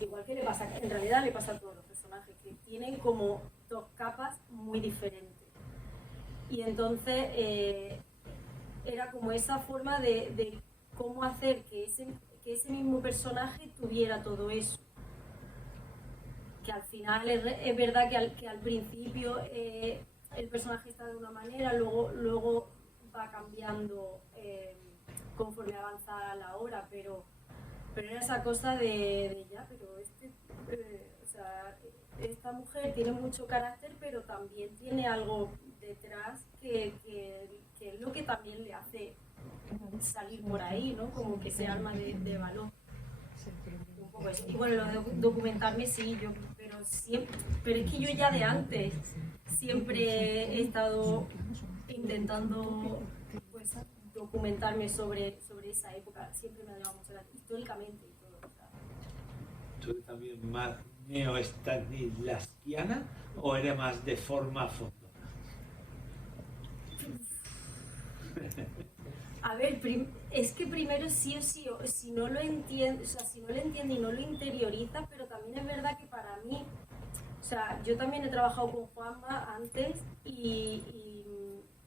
igual que le pasa, en realidad le pasa a todos los personajes, que tienen como dos capas muy diferentes. Y entonces era como esa forma de cómo hacer que ese mismo personaje tuviera todo eso. Que al final es verdad que al principio el personaje está de una manera, luego va cambiando conforme avanza la obra, pero era esa cosa de ya, pero o sea, esta mujer tiene mucho carácter, pero también tiene algo detrás que es lo que también le hace salir por ahí, ¿no? Como que se arma de valor. Un poco eso. Y bueno, lo de documentarme sí, pero es que yo ya de antes siempre he estado intentando pues documentarme sobre esa época, siempre me ha llamado mucho la atención, históricamente y todo. O sea. ¿Tú eres también más neo-stanislavskiana o eres más de forma a fondo? A ver, es que primero sí o sí, si no lo entiende, o sea, si no lo entiende y no lo interioriza, pero también es verdad que para mí, o sea, yo también he trabajado con Juanma antes y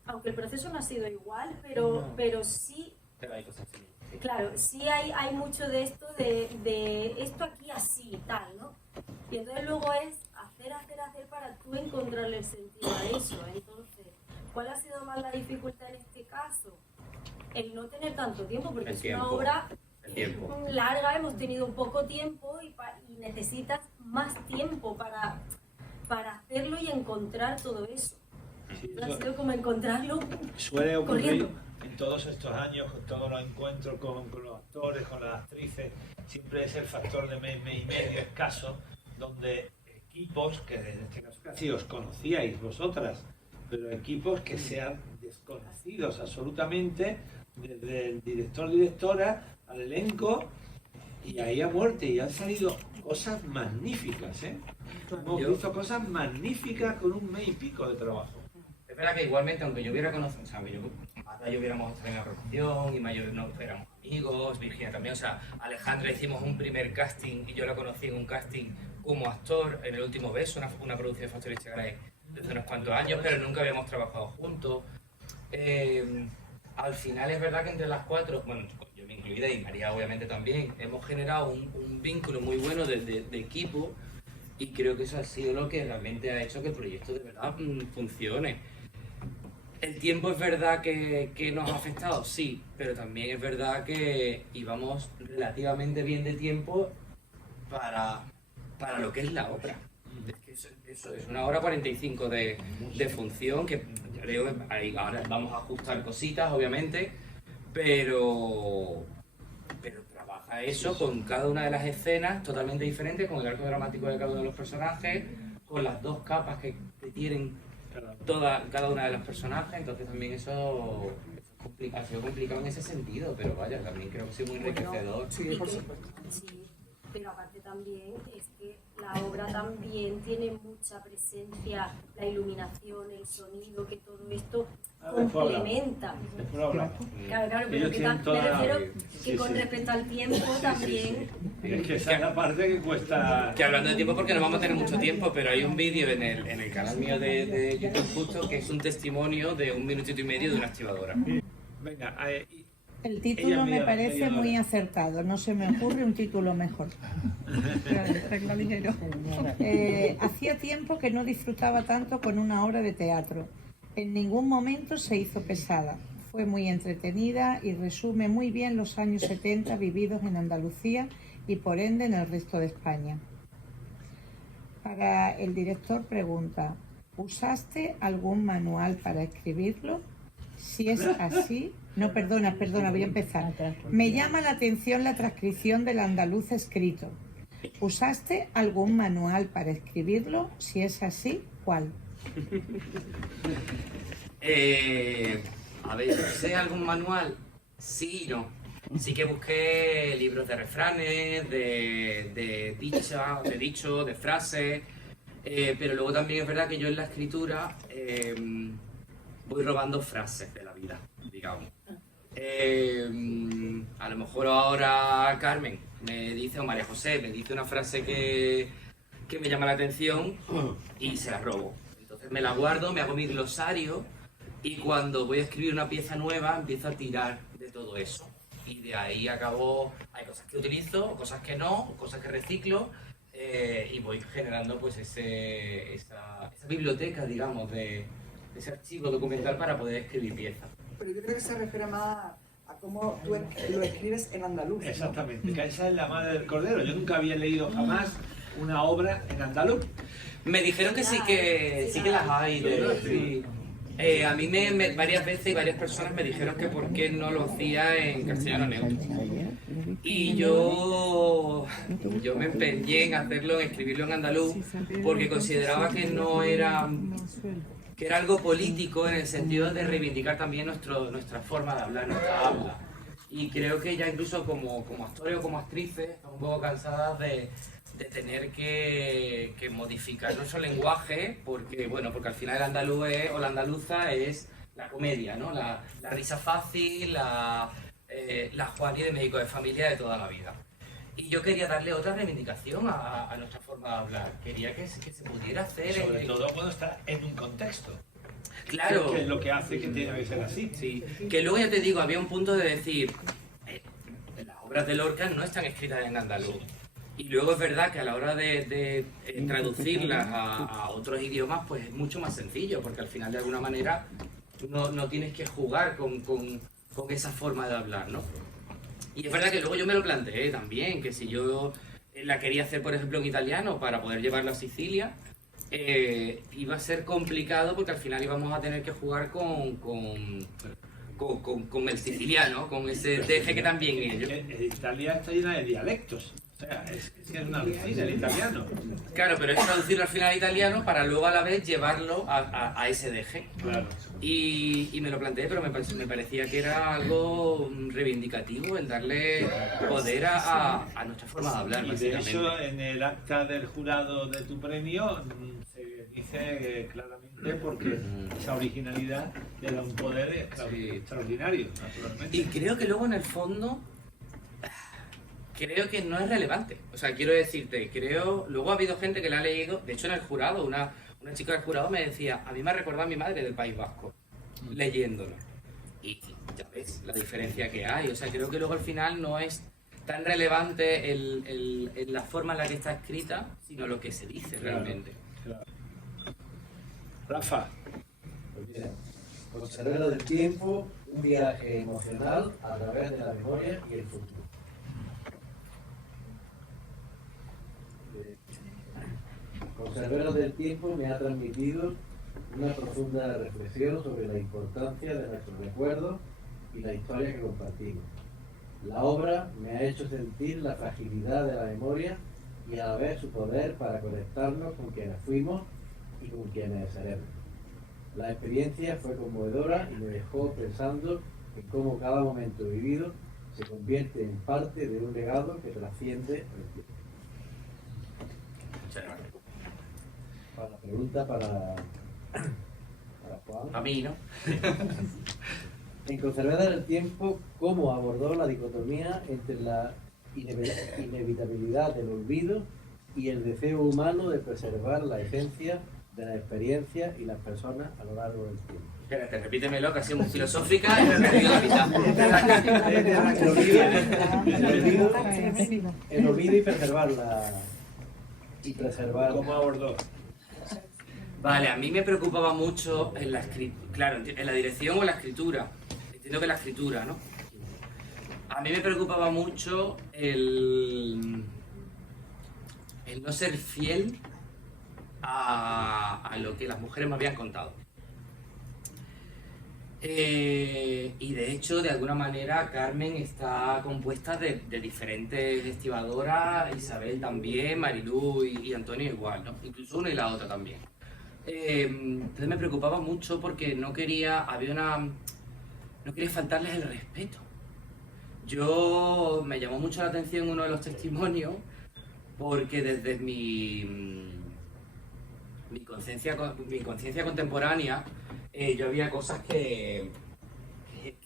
aunque el proceso no ha sido igual, pero sí, Pero hay cosas así. claro, sí hay mucho de esto, de esto aquí así y tal, ¿no? Y entonces luego es hacer para tú encontrarle el sentido a eso. Entonces, ¿cuál ha sido más la dificultad en este caso? El no tener tanto tiempo, porque es una obra larga, hemos tenido poco tiempo y necesitas más tiempo para hacerlo y encontrar todo eso. Sí, Ha sido como encontrarlo suele ocurrir corriendo. en todos estos años, con todos los encuentros con los actores, con las actrices, siempre es el factor de mes y medio escaso, donde equipos, que en este caso casi os conocíais vosotras, pero equipos que sean desconocidos absolutamente, desde el directora al elenco, y ahí a muerte, y han salido cosas magníficas, ¿eh? Hemos visto cosas magníficas con un mes y pico de trabajo. Es verdad que igualmente, aunque yo hubiera conocido, o sea, Marta y yo hubiéramos estado en la producción y Mayo no éramos amigos, Virginia también, o sea, Alejandra hicimos un primer casting y yo la conocí en un casting como actor en El Último Beso, una producción de Factoría Echegaray desde unos cuantos años, pero nunca habíamos trabajado juntos. al final es verdad que entre las cuatro, bueno, yo me incluida y María obviamente también, hemos generado un vínculo muy bueno de equipo, y creo que eso ha sido lo que realmente ha hecho que el proyecto de verdad funcione. El tiempo es verdad que nos ha afectado, sí, pero también es verdad que íbamos relativamente bien de tiempo para lo que es la obra. Es que eso es una hora 45 de función, que ya digo, ahora vamos a ajustar cositas, obviamente, pero trabaja eso con cada una de las escenas totalmente diferentes, con el arco dramático de cada uno de los personajes, con las dos capas que tienen cada una de los personajes. Entonces también eso ha sido complicado en ese sentido, pero vaya, también creo que ha sido muy enriquecedor. Sí, por supuesto. Sí, pero aparte también es que la obra también tiene mucha presencia, la iluminación, el sonido, que todo esto complementa. Claro, pero que me refiero que con respecto al tiempo también... Es que esa es la parte que cuesta... Que hablando de tiempo, porque no vamos a tener mucho tiempo, pero hay un vídeo en el canal mío de YouTube justo que es un testimonio de 1 minutito y medio de una activadora. Venga, el título me parece muy acertado, no se me ocurre un título mejor. Hacía tiempo que no disfrutaba tanto con una obra de teatro. En ningún momento se hizo pesada. Fue muy entretenida y resume muy bien los años 70 vividos en Andalucía y por ende en el resto de España. Para el director pregunta, ¿usaste algún manual para escribirlo? Si es así... No, perdona, voy a empezar. Me llama la atención la transcripción del andaluz escrito. ¿Usaste algún manual para escribirlo? Si es así, ¿cuál? A ver, ¿usé algún manual? Sí y no. Sí que busqué libros de refranes, de dicho, de frases, pero luego también es verdad que yo en la escritura voy robando frases de la vida, digamos. A lo mejor ahora Carmen me dice, o María José me dice una frase que me llama la atención y se la robo. Entonces me la guardo, me hago mi glosario y cuando voy a escribir una pieza nueva empiezo a tirar de todo eso. Y de ahí acabo, hay cosas que utilizo, cosas que no, cosas que reciclo, y voy generando pues esa biblioteca, digamos, de ese archivo documental para poder escribir piezas. Pero yo creo que se refiere más a cómo tú lo escribes en andaluz, ¿no? Exactamente, que esa es la madre del cordero. Yo nunca había leído jamás una obra en andaluz. Me dijeron que sí que las hay. Sí. A mí varias veces y varias personas me dijeron que por qué no lo hacía en castellano neutro. Y yo me empeñé en hacerlo, en escribirlo en andaluz, porque consideraba que no era... que era algo político en el sentido de reivindicar también nuestra forma de hablar, nuestra habla. Y creo que ya incluso como actores o como actrices estamos un poco cansadas de tener que modificar nuestro lenguaje, porque al final el andaluz o la andaluza es la comedia, ¿no? La risa fácil, la Juani de médico de familia de toda la vida. Y yo quería darle otra reivindicación a nuestra forma de hablar. Quería que se pudiera hacer... Sobre todo cuando está en un contexto. Claro. Que es lo que hace que tiene que ser así. Sí. Que luego ya te digo, había un punto de decir... las obras de Lorca no están escritas en andaluz. Y luego es verdad que a la hora de traducirlas a otros idiomas, pues es mucho más sencillo, porque al final de alguna manera no tienes que jugar con esa forma de hablar, ¿no? Y es verdad que luego yo me lo planteé también, que si yo la quería hacer, por ejemplo, en italiano para poder llevarla a Sicilia, iba a ser complicado porque al final íbamos a tener que jugar con el siciliano, con ese deje que también ellos. Italia está llena de dialectos. O sea, es una oficina el italiano. Claro, pero es traducirlo al final al italiano para luego a la vez llevarlo a ese deje. Claro. Y me lo planteé, pero me parecía que era algo reivindicativo el darle poder a nuestra forma de hablar, y básicamente. de hecho, en el acta del jurado de tu premio se dice claramente porque esa originalidad le da un poder extraordinario, naturalmente. Y creo que luego en el fondo... creo que no es relevante. O sea, quiero decirte, luego ha habido gente que la ha leído, de hecho en el jurado, una chica del jurado me decía, a mí me ha recordado a mi madre del País Vasco, leyéndolo. y ya ves la diferencia que hay. O sea, creo que luego al final no es tan relevante la forma en la que está escrita, sino lo que se dice realmente. Claro. Rafa. Pues mira, Conservero del tiempo, un viaje emocional a través de la memoria y el futuro. Conservero del tiempo me ha transmitido una profunda reflexión sobre la importancia de nuestros recuerdos y la historia que compartimos. La obra me ha hecho sentir la fragilidad de la memoria y a la vez su poder para conectarnos con quienes fuimos y con quienes seremos. La experiencia fue conmovedora y me dejó pensando en cómo cada momento vivido se convierte en parte de un legado que trasciende el tiempo. Muchas gracias. Para la pregunta para Juan. A mí, ¿no? En Conservador del tiempo, ¿cómo abordó la dicotomía entre la inevitabilidad del olvido y el deseo humano de preservar la esencia de la experiencia y las personas a lo largo del tiempo? Espérate, repítemelo, que ha sido muy filosófica y me he perdido la mitad. El olvido y preservarla. ¿Cómo abordó? Vale, a mí me preocupaba mucho en la escritura, claro, en la dirección o en la escritura. Entiendo que la escritura, ¿no? A mí me preocupaba mucho el no ser fiel a lo que las mujeres me habían contado. Y de hecho, de alguna manera, Carmen está compuesta de diferentes estivadoras, Isabel también, Marilú y Antonio igual, ¿no? Incluso una y la otra también. Entonces me preocupaba mucho porque no quería faltarles el respeto. Me llamó mucho la atención uno de los testimonios porque desde mi conciencia contemporánea yo había cosas que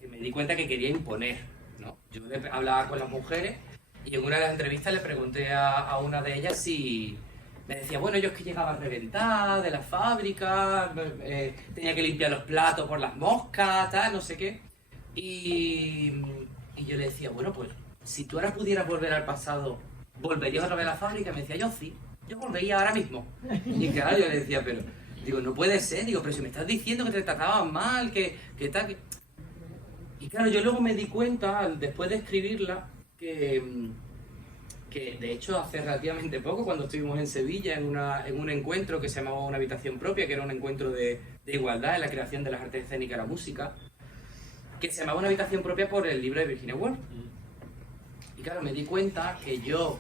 me di cuenta que quería imponer, ¿no? Yo hablaba con las mujeres y en una de las entrevistas le pregunté a una de ellas si me decía, bueno, yo es que llegaba reventada de la fábrica, tenía que limpiar los platos por las moscas, tal, no sé qué. Y yo le decía, bueno, pues si tú ahora pudieras volver al pasado, ¿volverías otra vez a la fábrica? Y me decía, yo sí, yo volvería ahora mismo. Y claro, yo le decía, pero, digo, no puede ser, digo, pero si me estás diciendo que te trataban mal, que tal, que... Y claro, yo luego me di cuenta, después de escribirla, que de hecho hace relativamente poco, cuando estuvimos en Sevilla en un encuentro que se llamaba Una habitación propia, que era un encuentro de igualdad en la creación de las artes escénicas y la música, que se llamaba Una habitación propia por el libro de Virginia Woolf. Y claro, me di cuenta que yo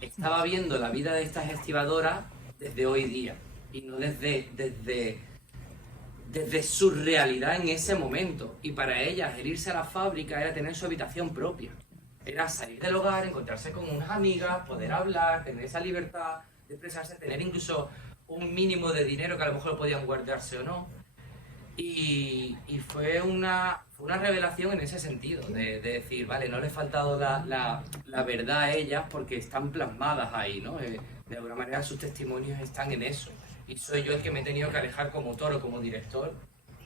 estaba viendo la vida de estas estivadoras desde hoy día, y no desde su realidad en ese momento. Y para ellas, el irse a la fábrica era tener su habitación propia. Era salir del hogar, encontrarse con unas amigas, poder hablar, tener esa libertad de expresarse, tener incluso un mínimo de dinero que a lo mejor podían guardarse o no. Y fue una revelación en ese sentido, de decir, vale, no le he faltado la verdad a ellas porque están plasmadas ahí, ¿no? De alguna manera sus testimonios están en eso. Y soy yo el que me he tenido que alejar como autor o como director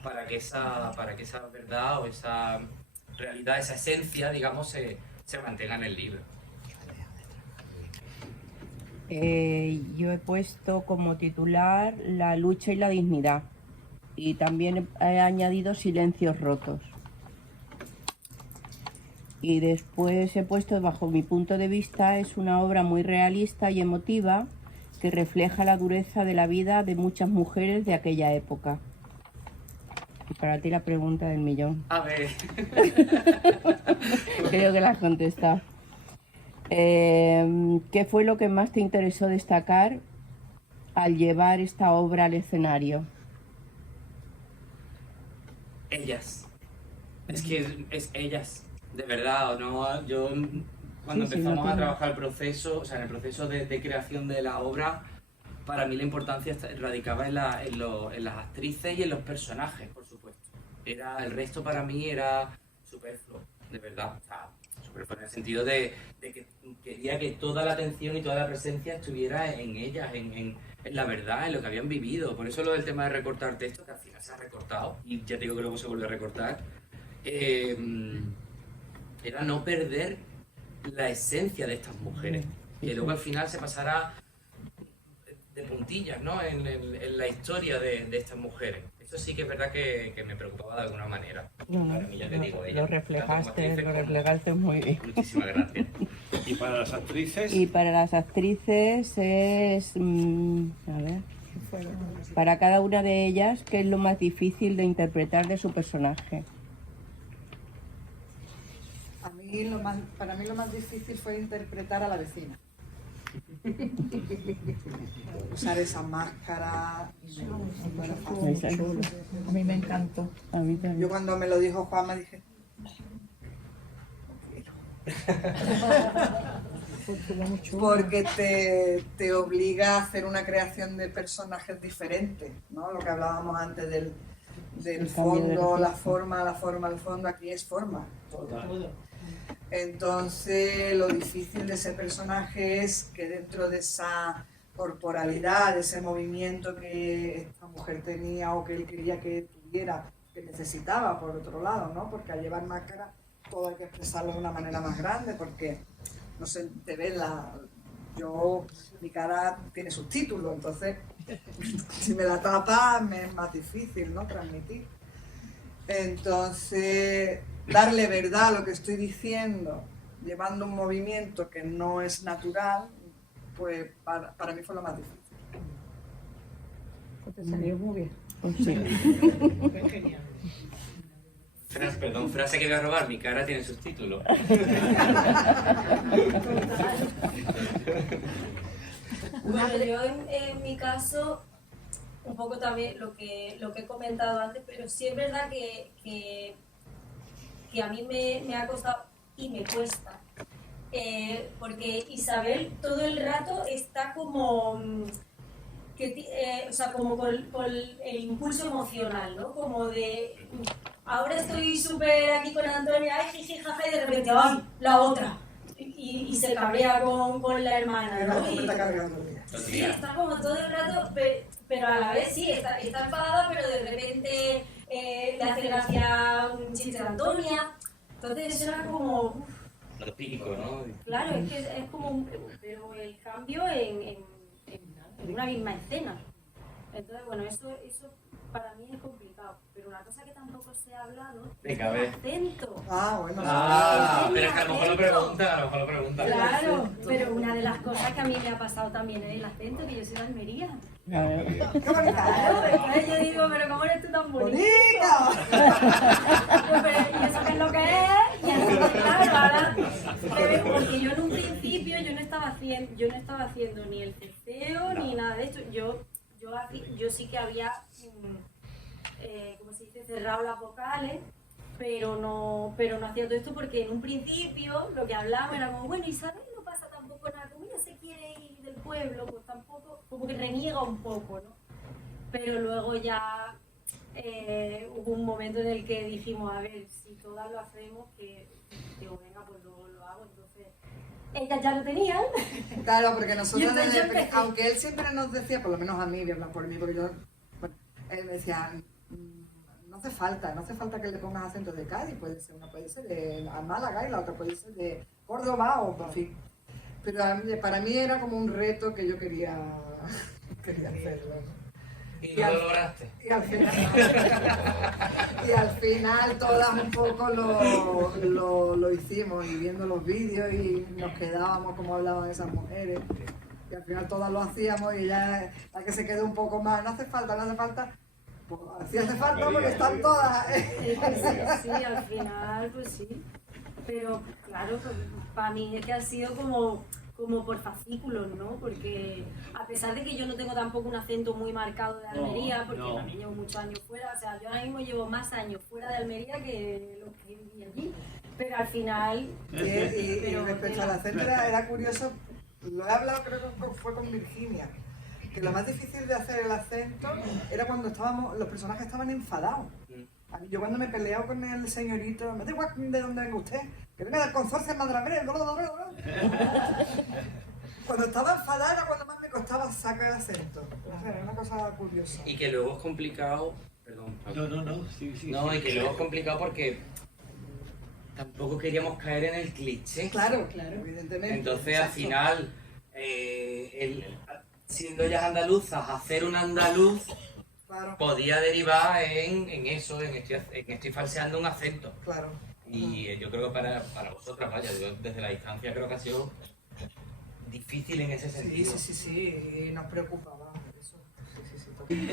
para que esa verdad o esa realidad, esa esencia, digamos, se mantenga en el libro. Yo he puesto como titular La lucha y la dignidad, y también he añadido Silencios rotos. Y después he puesto, bajo mi punto de vista, es una obra muy realista y emotiva que refleja la dureza de la vida de muchas mujeres de aquella época. Y para ti la pregunta del millón. A ver. Creo que la has contestado. ¿Qué fue lo que más te interesó destacar al llevar esta obra al escenario? Ellas. Es que es ellas, de verdad, ¿no? Yo, cuando empezamos a trabajar el proceso, o sea, en el proceso de creación de la obra, para mí la importancia radicaba en las actrices y en los personajes, por supuesto. El resto para mí era superfluo, de verdad. O sea, superfluo en el sentido de que quería que toda la atención y toda la presencia estuviera en ellas, en la verdad, en lo que habían vivido. Por eso lo del tema de recortar texto, que al final se ha recortado, y ya te digo que luego se vuelve a recortar, era no perder la esencia de estas mujeres, que luego al final se pasará de puntillas, ¿no? en la historia de estas mujeres. Eso sí que es verdad que me preocupaba de alguna manera. Para mí, ya te digo, ella, Lo reflejaste muy bien. Muchísimas gracias. ¿Y para las actrices? Y para las actrices es, a ver, para cada una de ellas, ¿qué es lo más difícil de interpretar de su personaje? Para mí lo más difícil fue interpretar a la vecina. Usar esa máscara. Bueno, A mí me encantó. A mí también. yo cuando me lo dijo Juan me dije, porque te obliga a hacer una creación de personajes diferentes, ¿no? Lo que hablábamos antes del fondo, la forma, el fondo, aquí es forma. Todo. Entonces, lo difícil de ese personaje es que dentro de esa corporalidad, de ese movimiento que esta mujer tenía o que él quería que tuviera, que necesitaba por otro lado, ¿no? Porque al llevar máscara todo hay que expresarlo de una manera más grande porque no se te ve mi cara tiene subtítulos, entonces si me la tapa me es más difícil, ¿no? Transmitir. Entonces, darle verdad a lo que estoy diciendo, llevando un movimiento que no es natural, pues para mí fue lo más difícil. Pues te salió muy bien. Sí. Genial. Perdón, frase que voy a robar, mi cara tiene subtítulos. Bueno, yo en mi caso, un poco también lo que he comentado antes, pero sí es verdad que a mí me ha costado y me cuesta. Porque Isabel todo el rato está como... o sea, como con el impulso emocional, ¿no? Como de... Ahora estoy súper aquí con Antonia, ay, jiji, jaja, y de repente, ¡ay, la otra! Y se cabrea con la hermana, ¿no? Sí, está como todo el rato, pero a la vez sí, está enfadada, pero de repente le hace gracia un chiste de Antonia. Entonces eso era como... Lo típico, ¿no? Claro, es que es como pero el cambio en una misma escena. Entonces, bueno, eso para mí es complicado. Pero una cosa que tampoco se ha hablado es el acento. Bueno. Pero es que a lo mejor lo pregunta, Claro, pero una de las cosas que a mí me ha pasado también es el acento, que yo soy de Almería. Claro, entonces yo digo, pero ¿cómo eres tú tan bonita? ¿Y eso qué es lo que es? Y entonces, claro, ahora, porque yo en un principio yo no estaba haciendo ni el cesteo ni nada de esto. Yo sí que había, como se dice, cerrado las vocales, pero no hacía todo esto porque en un principio lo que hablaba era como, bueno, Isabel no pasa tampoco nada, como ella se quiere ir del pueblo, pues tampoco, como que reniega un poco, ¿no? Pero luego ya hubo un momento en el que dijimos, a ver, si todas lo hacemos, que digo, venga, pues lo hago, entonces... Ellas ya lo tenían. Claro, porque nosotros, aunque él siempre nos decía, por lo menos a mí, voy a hablar por mí, porque yo, bueno, él me decía, no hace falta que le pongas acento de Cádiz, una puede ser de Málaga y la otra puede ser de Córdoba o en fin. Pero para mí era como un reto que yo quería hacerlo. ¿Y lo lograste? Y al final todas un poco lo hicimos y viendo los vídeos y nos quedábamos como hablaban esas mujeres y al final todas lo hacíamos y ya la que se quedó un poco más, no hace falta, pues sí hace falta porque están todas. Sí, al final pues sí, pero claro, pues, para mí es que ha sido como por fascículos, ¿no? Porque a pesar de que yo no tengo tampoco un acento muy marcado de Almería, porque también llevo muchos años fuera, o sea, yo ahora mismo llevo más años fuera de Almería que los que viví allí, pero al final... Y respecto al acento era curioso, lo he hablado creo que fue con Virginia, que lo más difícil de hacer el acento era cuando los personajes estaban enfadados. Yo cuando me he peleado con el señorito, me da igual de dónde venga usted, que venga del consorcio de Madrabrera, cuando estaba enfadada era cuando más me costaba sacar el acento. O sea, era una cosa curiosa. Y que luego es complicado, perdón. No, sí. No, y que luego es complicado porque tampoco queríamos caer en el cliché. Claro, evidentemente. Entonces, al final, siendo ellas andaluzas, hacer un andaluz podía derivar en eso, en estoy falseando un acento. Claro. Y yo creo que para vosotras, vaya, yo desde la distancia creo que ha sido difícil en ese sentido. Sí, y nos preocupaba eso. Sí.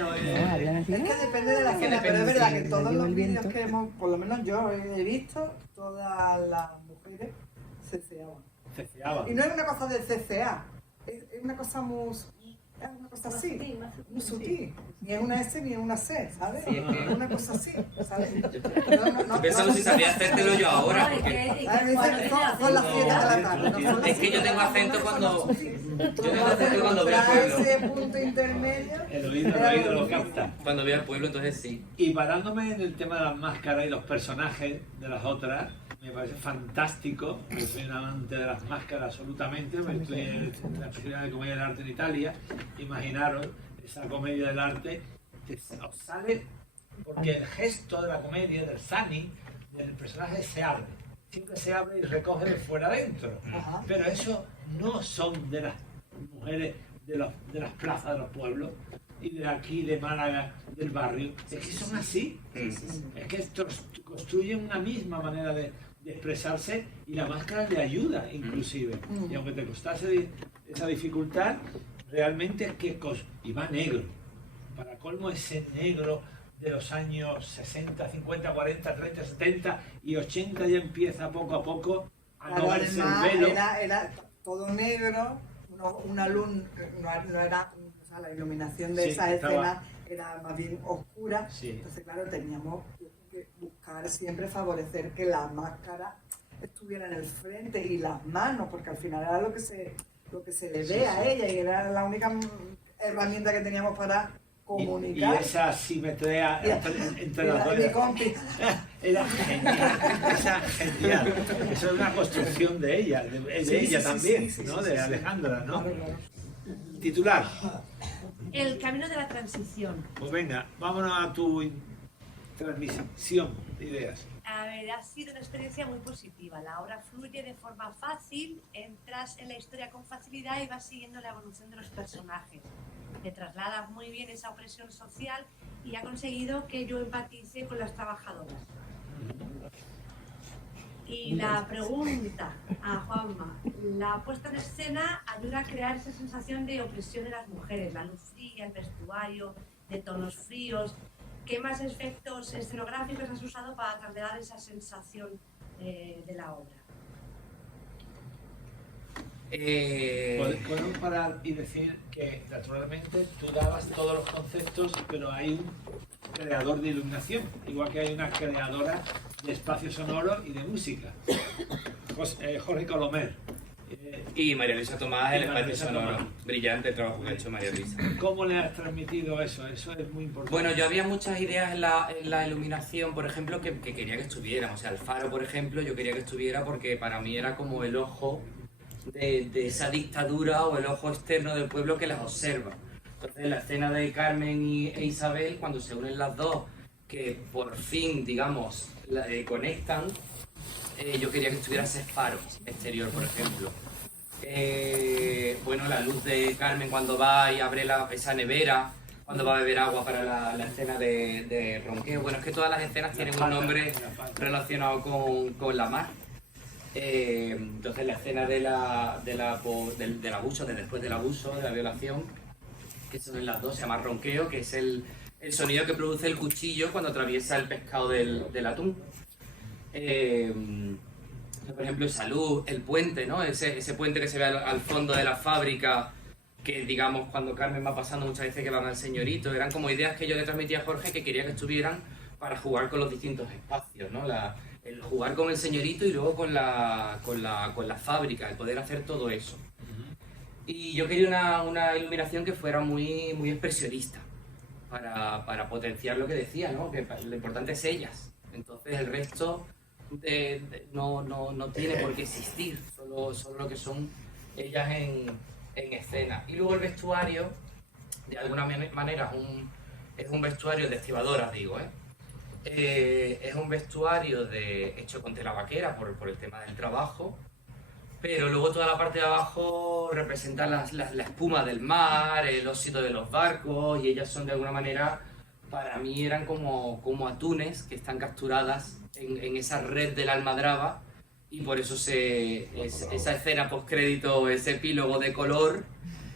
Es Es que depende de la zona, pero es verdad que todos los vídeos que hemos, por lo menos yo he visto, todas las mujeres ceceaban. Y no es una cosa del CCA, es una cosa así, muy sutil. Ni es una S ni es una C, ¿sabes? Sí, es que... Es una cosa así, ¿sabes? Estoy pensando si sabía hacértelo yo ahora. Porque... Son las 7 de la tarde. Es que yo tengo acento cuando... veo el pueblo. Ese punto intermedio. El oído lo capta. Cuando veo el pueblo, entonces sí. Y parándome en el tema de las máscaras y los personajes de las otras, me parece fantástico. Yo soy un amante de las máscaras absolutamente. Estoy en la especialidad de comedia del arte en Italia. Imaginaros esa comedia del arte que os sale porque el gesto de la comedia, del Sani, del personaje se abre. Siempre se abre y recoge de fuera adentro. Pero eso no son de las mujeres de las plazas de los pueblos y de aquí, de Málaga, del barrio. Es que son así. Es que construyen una misma manera de expresarse y la máscara le ayuda inclusive. Y aunque te costase esa dificultad, realmente es que... Y va negro. Para colmo ese negro de los años 60, 50, 40, 30, 70 y 80 ya empieza poco a poco a no verse el velo. Era todo negro, una luz, no era, o sea, la iluminación de esa escena era más bien oscura, entonces claro, teníamos que buscar siempre favorecer que la máscara estuviera en el frente y las manos, porque al final era lo que se le ve a ella y era la única herramienta que teníamos para comunicar. Y esa simetría entre las dos era genial. Eso es una construcción de ella, de ella también, ¿no? De Alejandra, ¿no? Titular. El camino de la transición. Pues venga, vámonos a tu transmisión de ideas. A ver, ha sido una experiencia muy positiva. La obra fluye de forma fácil, entras en la historia con facilidad y vas siguiendo la evolución de los personajes. Te trasladas muy bien esa opresión social y ha conseguido que yo empatice con las trabajadoras. Y la pregunta a Juanma, la puesta en escena ayuda a crear esa sensación de opresión de las mujeres, la luz fría, el vestuario, de tonos fríos. ¿Qué más efectos escenográficos has usado para trasladar esa sensación de la obra? Podemos parar y decir que naturalmente tú dabas todos los conceptos, pero hay un creador de iluminación, igual que hay una creadora de espacios sonoros y de música, Jorge Colomer. Y María Luisa Tomás, el espacio sonoro. Brillante el trabajo que ha hecho María Luisa. ¿Cómo le has transmitido eso? Eso es muy importante. Bueno, yo había muchas ideas en la iluminación, por ejemplo, que quería que estuvieran. O sea, el faro, por ejemplo, yo quería que estuviera porque para mí era como el ojo de esa dictadura o el ojo externo del pueblo que las observa. Entonces, la escena de Carmen e Isabel, cuando se unen las dos, que por fin, digamos, conectan, yo quería que estuviera ese faro exterior, por ejemplo. Bueno, la luz de Carmen cuando va y abre esa nevera, cuando va a beber agua para la escena de ronqueo. Bueno, es que todas las escenas tienen un nombre relacionado con la mar. Entonces la escena del abuso, de después del abuso, de la violación, que son las dos, se llama ronqueo, que es el sonido que produce el cuchillo cuando atraviesa el pescado del atún. Por ejemplo, esa luz, el puente, ¿no? Ese puente que se ve al fondo de la fábrica, que digamos cuando Carmen va pasando muchas veces que van al señorito, eran como ideas que yo le transmitía a Jorge que quería que estuvieran para jugar con los distintos espacios, ¿no? El jugar con el señorito y luego con la fábrica, el poder hacer todo eso. Y yo quería una iluminación que fuera muy, muy expresionista, para potenciar lo que decía, ¿no? Que lo importante es ellas. Entonces el resto no tiene por qué existir, solo lo que son ellas en escena. Y luego el vestuario, de alguna manera, es un vestuario de estibadoras, digo, Es un vestuario hecho con tela vaquera por el tema del trabajo, pero luego toda la parte de abajo representa la espuma del mar, el óxido de los barcos, y ellas son de alguna manera, para mí eran como atunes que están capturadas en esa red de la almadraba, y por eso esa escena postcrédito, ese epílogo de color,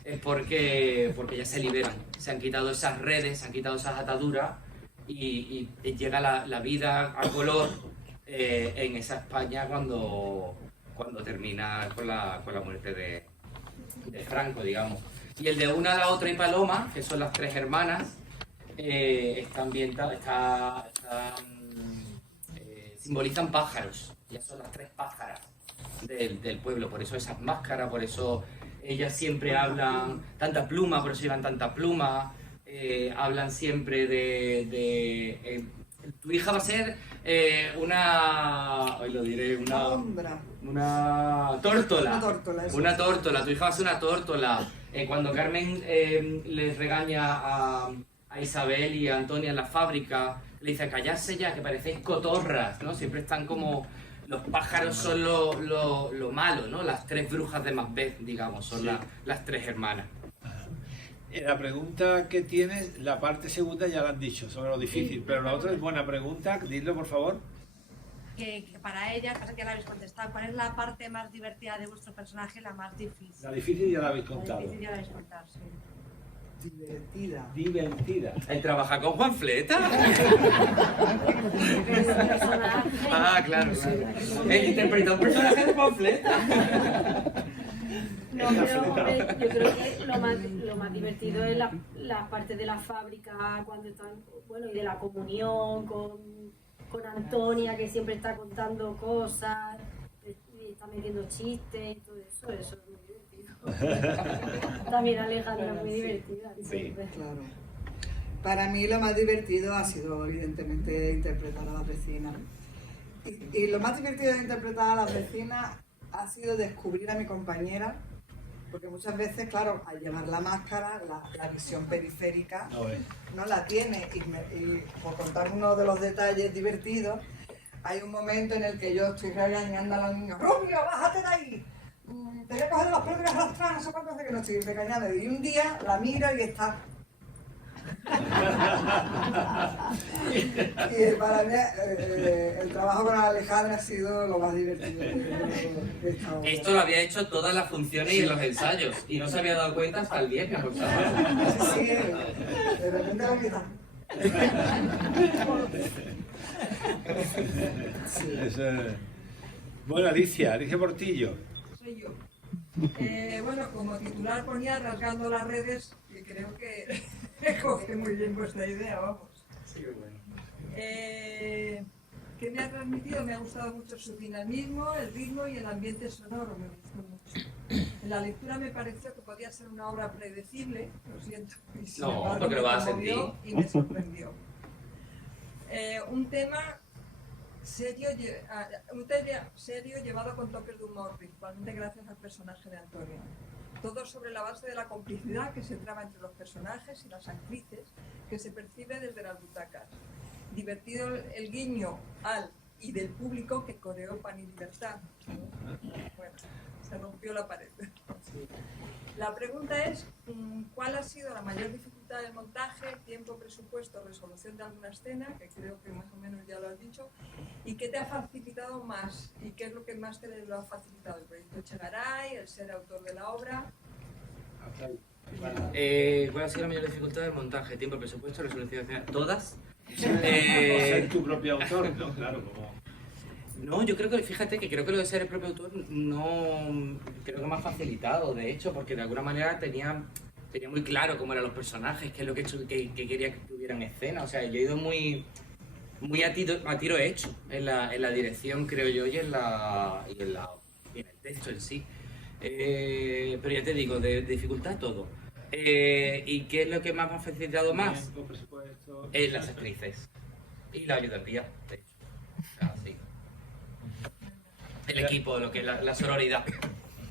es porque ya se liberan, se han quitado esas redes, se han quitado esas ataduras, y llega la vida a color en esa España cuando termina con la muerte de Franco, digamos. Y el de Una, la Otra y Paloma, que son las tres hermanas, simbolizan pájaros. Ellas son las tres pájaras del pueblo, por eso esas máscaras, por eso ellas siempre hablan tanta pluma, por eso llevan tanta pluma. Hablan siempre tu hija va a ser hoy lo diré, una tórtola. Una tórtola, tu hija va a ser una tórtola. Cuando Carmen les regaña a Isabel y a Antonia en la fábrica, le dice: callarse ya, que parecéis cotorras, ¿no? Siempre están como... Los pájaros son lo malo, ¿no? Las tres brujas de Macbeth, digamos, son las tres hermanas. La pregunta que tienes, la parte segunda ya la han dicho, sobre lo difícil, pero la otra es buena pregunta, dilo por favor. Que para ella, pasa que ya la habéis contestado, ¿cuál es la parte más divertida de vuestro personaje, la más difícil? La difícil ya la habéis contado. La difícil ya la habéis contado, sí. Divertida. ¿Él trabaja con Juan Fleta? Claro. Él interpreta un personaje de Juan Fleta. No, pero hombre, yo creo que lo más divertido es la parte de la fábrica, cuando están, bueno, y de la comunión con Antonia, que siempre está contando cosas, y está metiendo chistes y todo eso es muy divertido. También Alejandra es muy divertida. Sí, claro. Para mí lo más divertido ha sido, evidentemente, interpretar a las vecinas. Y lo más divertido de interpretar a las vecinas ha sido descubrir a mi compañera, porque muchas veces, claro, al llevar la máscara, la visión periférica no la tiene. Y por contar uno de los detalles divertidos, hay un momento en el que yo estoy regañando a los niños: ¡Rubio, bájate de ahí! Te voy a coger de los pelos y arrastrar, no sé cuánto hace que no estoy regañando. Y un día la miro y está... Y para mí el trabajo con Alejandra ha sido lo más divertido de esta obra. Esto lo había hecho todas las funciones y en los ensayos, y no se había dado cuenta hasta el viernes. Sí, de repente lo quita. Bueno, Alicia Portillo. Soy yo. Bueno, como titular ponía Rasgando las redes, y creo que coge muy bien vuestra idea, vamos. Sí, bueno. ¿Qué me ha transmitido? Me ha gustado mucho su dinamismo, el ritmo y el ambiente sonoro, me gustó mucho. En la lectura me pareció que podía ser una obra predecible, lo siento, y sin embargo, porque lo vas a conmovió sentir. y me sorprendió. Un tema serio llevado con toques de humor, principalmente gracias al personaje de Antonio. Todo sobre la base de la complicidad que se traba entre los personajes y las actrices, que se percibe desde las butacas. Divertido el guiño al y del público que coreó Pan y Libertad. Bueno, se rompió la pared. La pregunta es, ¿cuál ha sido la mayor dificultad del montaje, tiempo, presupuesto, resolución de alguna escena, que creo que más o menos ya lo has dicho, y qué te ha facilitado más, y qué es lo que más te lo ha facilitado? ¿El proyecto Echegaray, el ser autor de la obra? ¿Cuál ha sido la mayor dificultad del montaje, tiempo, presupuesto, resolución de escena? ¿Todas? Ser tu propio autor, ¿no? Claro, como... No, yo creo que, fíjate que creo que lo de ser el propio autor no... Creo que me ha facilitado, de hecho, porque de alguna manera tenía muy claro cómo eran los personajes, qué es lo que quería que tuvieran escena. O sea, yo he ido muy a tiro hecho en la dirección, creo yo, y en el texto en sí. Pero ya te digo, de dificultad todo. ¿Y qué es lo que más me ha facilitado más? Es las actrices y la ayudantía, de hecho. O sea, sí. El equipo, lo que es la sororidad.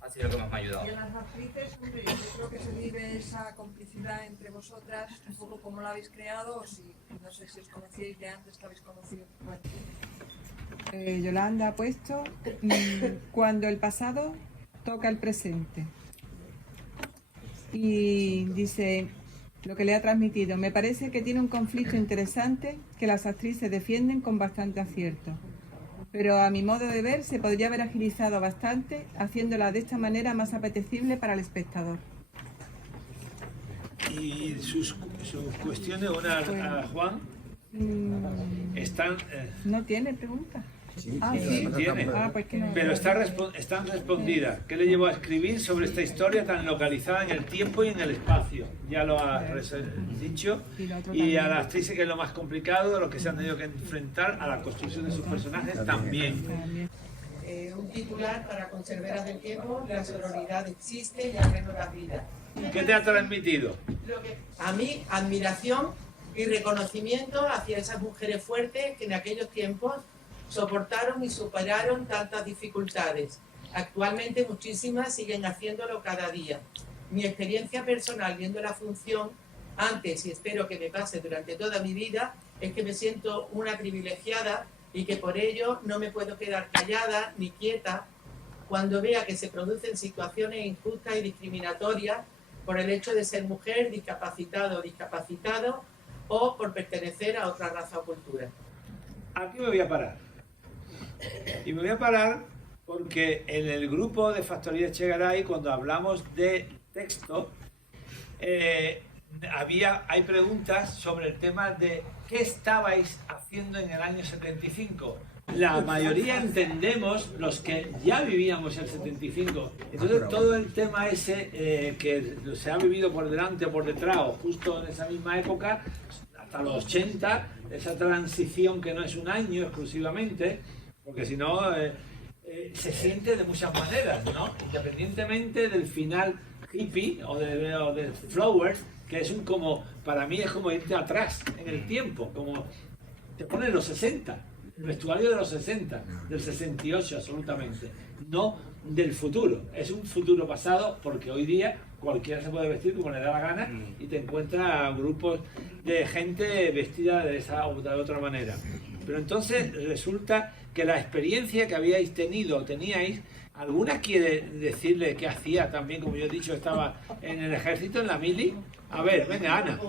ha sido lo que más me ha ayudado. Y en las actrices, hombre, yo creo que se vive esa complicidad entre vosotras, un poco como la habéis creado, o si, no sé si os conocíais de antes, que habéis conocido. Bueno. Yolanda ha puesto, cuando el pasado toca el presente. Y dice lo que le ha transmitido. Me parece que tiene un conflicto interesante que las actrices defienden con bastante acierto. Pero a mi modo de ver se podría haber agilizado bastante haciéndola de esta manera más apetecible para el espectador. Y sus cuestiones, una a Juan, están... ¿No tiene pregunta? Sí, sí. Tiene. Pues que no. Pero están respondidas. ¿Qué le llevó a escribir sobre esta historia tan localizada en el tiempo y en el espacio? Ya lo ha dicho. Y a la actriz, que es lo más complicado, de lo que se han tenido que enfrentar a la construcción de sus personajes también. Un titular para Conserveras del Tiempo: la sororidad existe y arreglo la vida. ¿Qué te ha transmitido? A mí, admiración y reconocimiento hacia esas mujeres fuertes que en aquellos tiempos soportaron y superaron tantas dificultades. Actualmente muchísimas siguen haciéndolo cada día. Mi experiencia personal viendo la función antes, y espero que me pase durante toda mi vida, es que me siento una privilegiada y que por ello no me puedo quedar callada ni quieta cuando vea que se producen situaciones injustas y discriminatorias por el hecho de ser mujer, discapacitado o discapacitado, o por pertenecer a otra raza o cultura. Aquí me voy a parar. Y me voy a parar porque en el grupo de Factoría Echegaray, cuando hablamos de texto, hay preguntas sobre el tema de qué estabais haciendo en el año 75. La mayoría entendemos los que ya vivíamos el 75. Entonces todo el tema ese que se ha vivido por delante o por detrás, o justo en esa misma época, hasta los 80, esa transición que no es un año exclusivamente, porque si no se siente de muchas maneras, ¿no? Independientemente del final hippie o de Flowers, que es para mí es como irte atrás en el tiempo, como te ponen los 60, el vestuario de los 60, del 68 absolutamente, no del futuro. Es un futuro pasado porque hoy día cualquiera se puede vestir como le da la gana y te encuentras grupos de gente vestida de esa o de otra manera. Pero entonces resulta que la experiencia que habíais tenido, teníais, ¿alguna quiere decirle qué hacía también? Como yo he dicho, estaba en el ejército, en la mili. A ver, venga, Ana.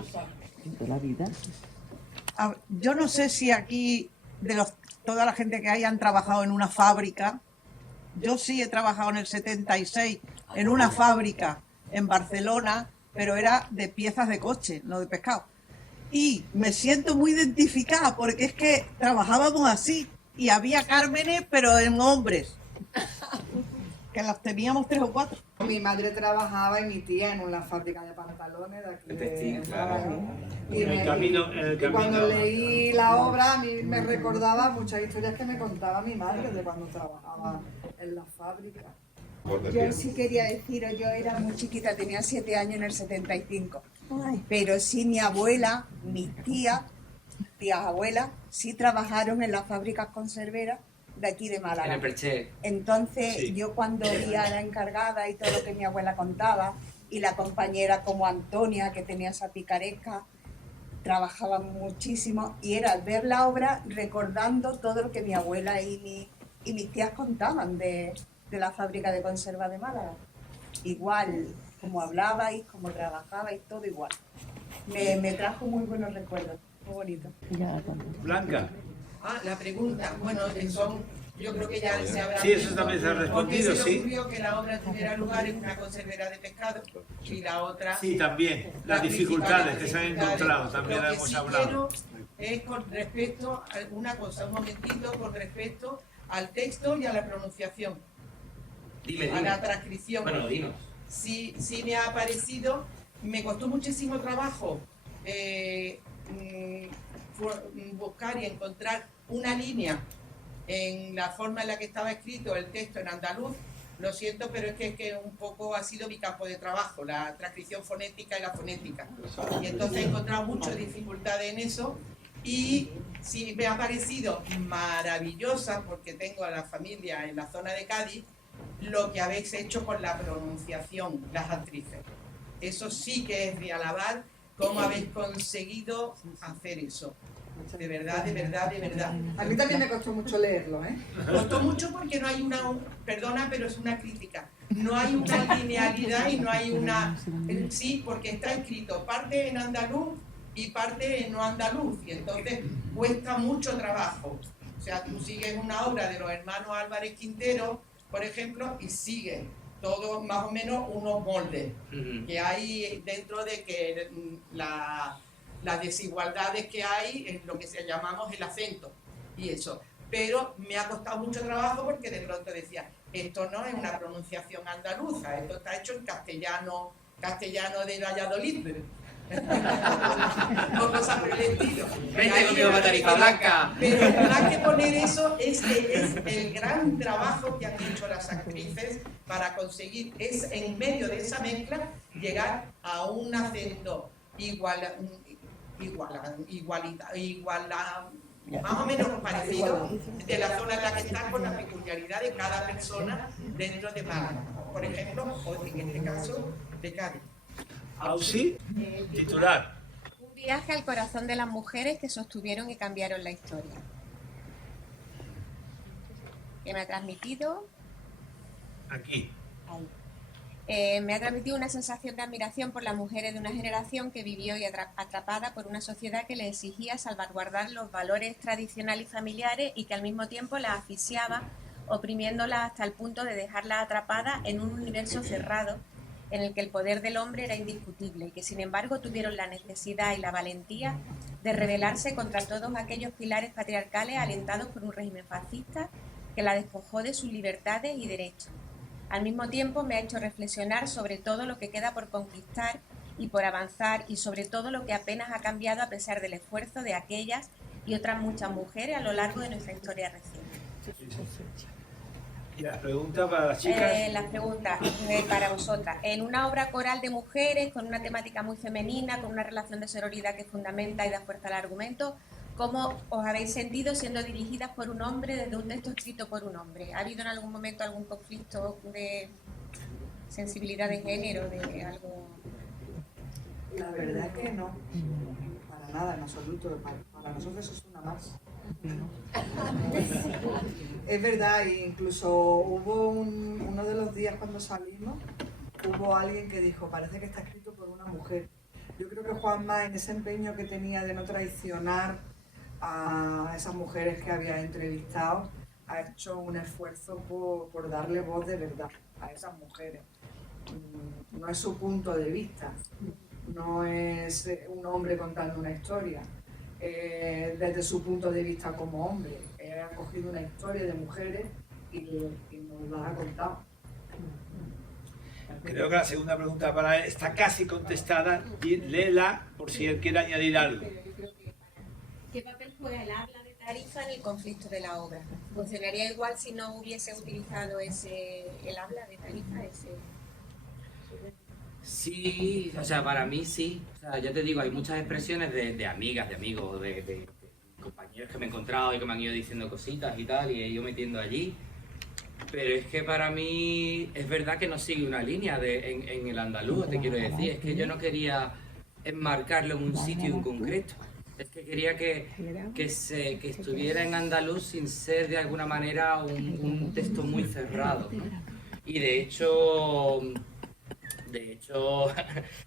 Yo no sé si aquí, toda la gente que hayan trabajado en una fábrica, yo sí he trabajado en el 76 en una fábrica en Barcelona, pero era de piezas de coche, no de pescado. Y me siento muy identificada porque es que trabajábamos así y había cármenes, pero en hombres, que las teníamos 3 o 4. Mi madre trabajaba y mi tía en una fábrica de pantalones de aquí de claro. Y cuando leí la obra, a mí me recordaba muchas historias que me contaba mi madre de cuando trabajaba en la fábrica. Yo sí quería deciros, yo era muy chiquita, tenía 7 años en el 75, pero sí mi abuela, mis tías abuelas, sí trabajaron en las fábricas conserveras de aquí de Málaga. En el Perché. Entonces Sí. yo cuando oía a la encargada y todo lo que mi abuela contaba, y la compañera como Antonia, que tenía esa picaresca, trabajaban muchísimo, y era al ver la obra recordando todo lo que mi abuela y mis tías contaban de la fábrica de conserva de Málaga. Igual, como hablabais, como trabajabais, todo igual. Me trajo muy buenos recuerdos, muy bonito. Blanca. La pregunta, bueno, yo creo que ya se habrá... Sí, eso también se ha respondido, ¿Por qué se le sí. ocurrió que la obra tuviera lugar en una conservera de pescado? Y la otra... Sí, también. Las dificultades que se han encontrado, también Lo que hemos sí hablado. quiero es con respecto a una cosa, un momentito, con respecto al texto y a la pronunciación. Dime. A la transcripción. Bueno, dinos. Sí me ha parecido, me costó muchísimo trabajo buscar y encontrar una línea en la forma en la que estaba escrito el texto en andaluz. Lo siento, pero es que un poco ha sido mi campo de trabajo, la transcripción fonética y la fonética. Y entonces he encontrado muchas dificultades en eso. Y sí me ha parecido maravillosa, porque tengo a la familia en la zona de Cádiz, lo que habéis hecho con la pronunciación, las actrices. Eso sí que es de alabar, cómo habéis conseguido hacer eso. De verdad, de verdad, de verdad. A mí también me costó mucho leerlo, ¿eh? Costó mucho porque no hay una, perdona, pero es una crítica. No hay una linealidad y no hay una... Sí, porque está escrito parte en andaluz y parte en no andaluz, y entonces cuesta mucho trabajo. O sea, tú sigues una obra de los hermanos Álvarez Quintero, por ejemplo, y sigues todos más o menos unos moldes que hay dentro de que las desigualdades que hay en lo que llamamos el acento y eso. Pero me ha costado mucho trabajo porque de pronto decía, esto no es una pronunciación andaluza, esto está hecho en castellano de Valladolid. O cosas por el estilo. Vente conmigo para Tarifa Blanca. Pero más que poner eso, es el gran trabajo que han hecho las actrices para conseguir, es en medio de esa mezcla, llegar a un acento más o menos parecido de la zona en la que está, con la peculiaridad de cada persona dentro de Málaga. Por ejemplo, o en este caso, de Cádiz. Ausi, titular. Un viaje al corazón de las mujeres que sostuvieron y cambiaron la historia. Que me ha transmitido... Aquí. Me ha transmitido una sensación de admiración por las mujeres de una generación que vivió y atrapada por una sociedad que le exigía salvaguardar los valores tradicionales y familiares y que al mismo tiempo las asfixiaba, oprimiéndolas hasta el punto de dejarlas atrapadas en un universo cerrado en el que el poder del hombre era indiscutible y que sin embargo tuvieron la necesidad y la valentía de rebelarse contra todos aquellos pilares patriarcales alentados por un régimen fascista que la despojó de sus libertades y derechos. Al mismo tiempo me ha hecho reflexionar sobre todo lo que queda por conquistar y por avanzar y sobre todo lo que apenas ha cambiado a pesar del esfuerzo de aquellas y otras muchas mujeres a lo largo de nuestra historia reciente. ¿Y las preguntas para las chicas? Las preguntas para vosotras. En una obra coral de mujeres, con una temática muy femenina, con una relación de sororidad que fundamenta y da fuerza al argumento, ¿cómo os habéis sentido siendo dirigidas por un hombre desde un texto escrito por un hombre? ¿Ha habido en algún momento algún conflicto de sensibilidad de género, de algo...? La verdad es que no, para nada, en absoluto. Para nosotros eso es una más. Es verdad, incluso hubo uno de los días cuando salimos, hubo alguien que dijo, parece que está escrito por una mujer. Yo creo que Juanma, en ese empeño que tenía de no traicionar a esas mujeres que había entrevistado, ha hecho un esfuerzo por darle voz de verdad a esas mujeres. No es su punto de vista, no es un hombre contando una historia, desde su punto de vista como hombre. Él ha cogido una historia de mujeres y nos la ha contado. Creo que la segunda pregunta para él está casi contestada. Léela por si él quiere añadir algo. ¿Qué papel juega el habla de Tarifa en el conflicto de la obra? ¿Funcionaría igual si no hubiese utilizado el habla de Tarifa? Sí, o sea, para mí sí. O sea, ya te digo, hay muchas expresiones de amigas, de amigos, de compañeros que me he encontrado y que me han ido diciendo cositas y tal, y he ido metiendo allí. Pero es que para mí es verdad que no sigue una línea en el andaluz, te quiero decir. Es que yo no quería enmarcarlo en un sitio en concreto. Es que quería que estuviera en andaluz sin ser de alguna manera un texto muy cerrado, ¿no? Y de hecho,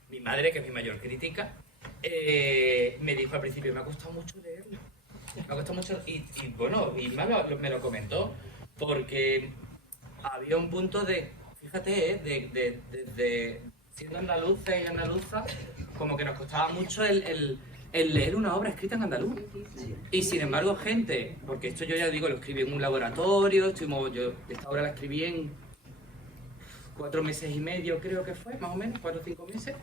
mi madre, que es mi mayor crítica, me dijo al principio, me ha costado mucho leerlo. Me ha costado mucho, y bueno, Isma me lo comentó, porque había un punto de, fíjate, de siendo andaluza y andaluza, como que nos costaba mucho el leer una obra escrita en andaluz. Y sin embargo, gente, porque esto yo ya digo, lo escribí en un laboratorio, yo esta obra la escribí en 4 meses y medio, creo que fue, más o menos, 4 o 5 meses.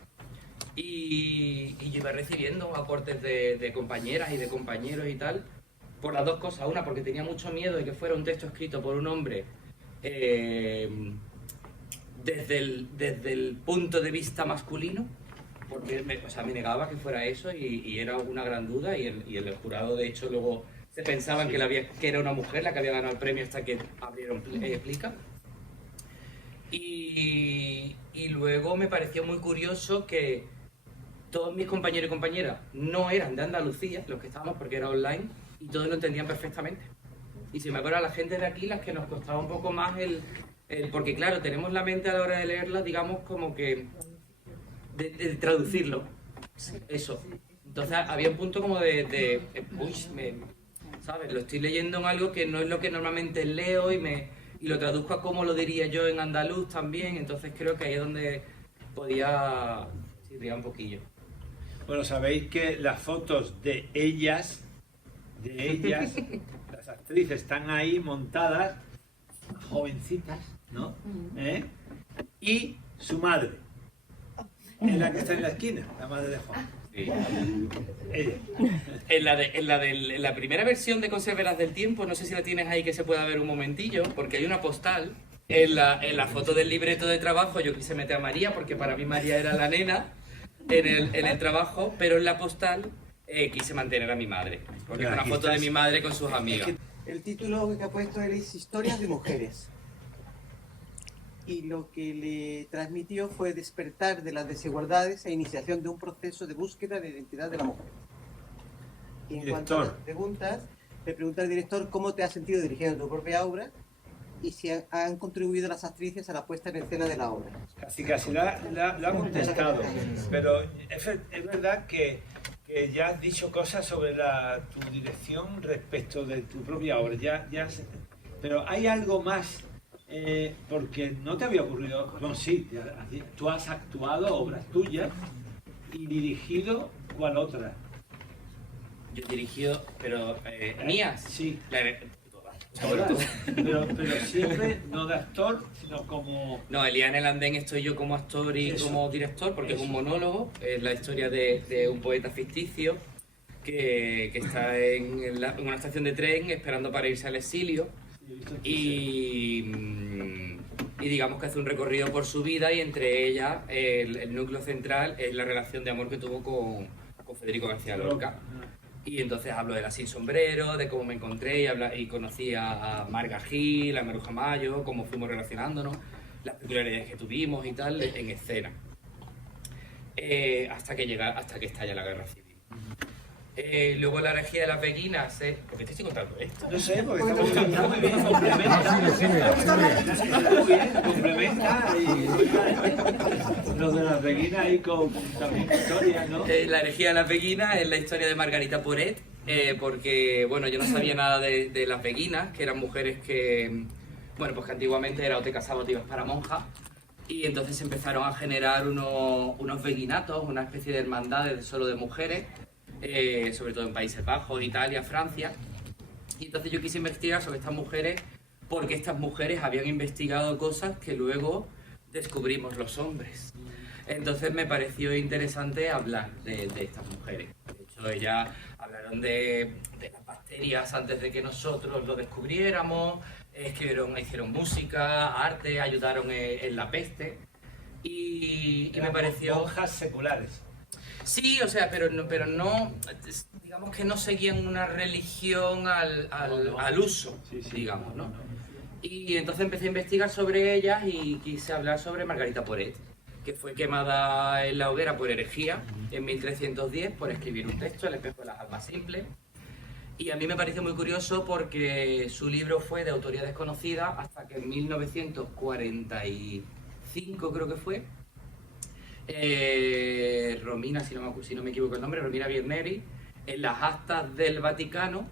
Y yo iba recibiendo aportes de compañeras y de compañeros y tal, por las dos cosas. Una, porque tenía mucho miedo de que fuera un texto escrito por un hombre desde el punto de vista masculino, porque me negaba que fuera eso y era una gran duda, y el jurado, de hecho, luego se pensaban que era una mujer la que había ganado el premio hasta que abrieron Plica. Y luego me pareció muy curioso que todos mis compañeros y compañeras no eran de Andalucía, los que estábamos, porque era online, y todos lo entendían perfectamente. Y si me acuerdo a la gente de aquí, las que nos costaba un poco más porque claro, tenemos la mente a la hora de leerlo, digamos, como que de traducirlo. Eso. Entonces había un punto como ¿sabes? Lo estoy leyendo en algo que no es lo que normalmente leo y lo traduzco a cómo lo diría yo en andaluz también, entonces creo que ahí es donde podía chirriar un poquillo. Bueno, sabéis que las fotos de ellas, las actrices están ahí montadas, jovencitas, ¿no? Y su madre, es la que está en la esquina, la madre de Juan. Sí. En la primera versión de Conserveras del Tiempo, no sé si la tienes ahí que se pueda ver un momentillo, porque hay una postal. En la foto del libreto de trabajo yo quise meter a María, porque para mí María era la nena en el trabajo, pero en la postal quise mantener a mi madre, porque es una foto de mi madre con sus amigas. El título que ha puesto él es Historias de Mujeres. Y lo que le transmitió fue despertar de las desigualdades e iniciación de un proceso de búsqueda de identidad de la mujer. Y en cuanto a las preguntas, le pregunta al director cómo te has sentido dirigiendo tu propia obra y si han contribuido las actrices a la puesta en escena de la obra. Casi la ha contestado, pero es verdad que ya has dicho cosas sobre tu dirección respecto de tu propia obra, pero hay algo más. Porque no te había ocurrido, bueno, sí, tú has actuado obras tuyas y dirigido ¿cuál otra? Yo he dirigido, pero mías. Sí. Pero siempre no de actor, sino como... No, Elía en el andén estoy yo como actor y como director, porque es un monólogo, es la historia de un poeta ficticio que está en una estación de tren esperando para irse al exilio. Y digamos que hace un recorrido por su vida y entre ellas el núcleo central es la relación de amor que tuvo con Federico García Lorca. Y entonces hablo de la Sin Sombrero, de cómo me encontré y conocí a Marga Gil, a Maruja Mayo, cómo fuimos relacionándonos, las peculiaridades que tuvimos y tal en escena. Hasta que estalla la guerra civil. Luego la herejía de las beguinas, ¿por qué te estoy contando esto? No sé, porque estamos contando muy bien, complementa y lo de las beguinas ahí con también historias, ¿no? La herejía de las beguinas es la historia de Margarita Poret, porque bueno, yo no sabía nada de las beguinas, que eran mujeres que, bueno, pues que antiguamente era o te casabas o te ibas para monja. Y entonces empezaron a generar unos beguinatos, una especie de hermandades solo de mujeres, sobre todo en Países Bajos, Italia, Francia. Y entonces yo quise investigar sobre estas mujeres porque estas mujeres habían investigado cosas que luego descubrimos los hombres. Entonces me pareció interesante hablar de estas mujeres. De hecho, ellas hablaron de las bacterias antes de que nosotros lo descubriéramos, hicieron música, arte, ayudaron en la peste. Y me pareció... Monjas seculares. Sí, o sea, pero no, digamos que no seguían una religión al uso, digamos, ¿no? Y entonces empecé a investigar sobre ellas y quise hablar sobre Margarita Poret, que fue quemada en la hoguera por herejía en 1310 por escribir un texto, El espejo de las almas simples. Y a mí me pareció muy curioso porque su libro fue de autoría desconocida hasta que en 1945 creo que fue, Romina, si no me equivoco el nombre, Romina Bierneri, en las actas del Vaticano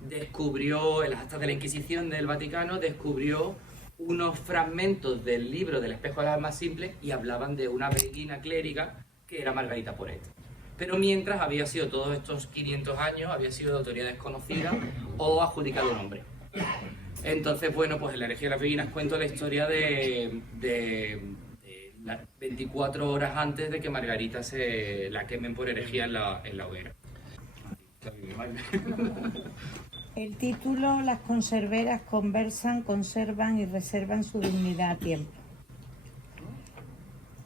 en las actas de la Inquisición del Vaticano descubrió unos fragmentos del libro del espejo de las almas simples y hablaban de una beguina clériga que era Margarita Poret. Pero mientras había sido todos estos 500 años, había sido de autoría desconocida o adjudicado un hombre. Entonces, bueno, pues en la herejía de las beguinas cuento la historia de 24 horas antes de que Margarita se la quemen por herejía en la hoguera. El título, Las conserveras conversan, conservan y reservan su dignidad a tiempo.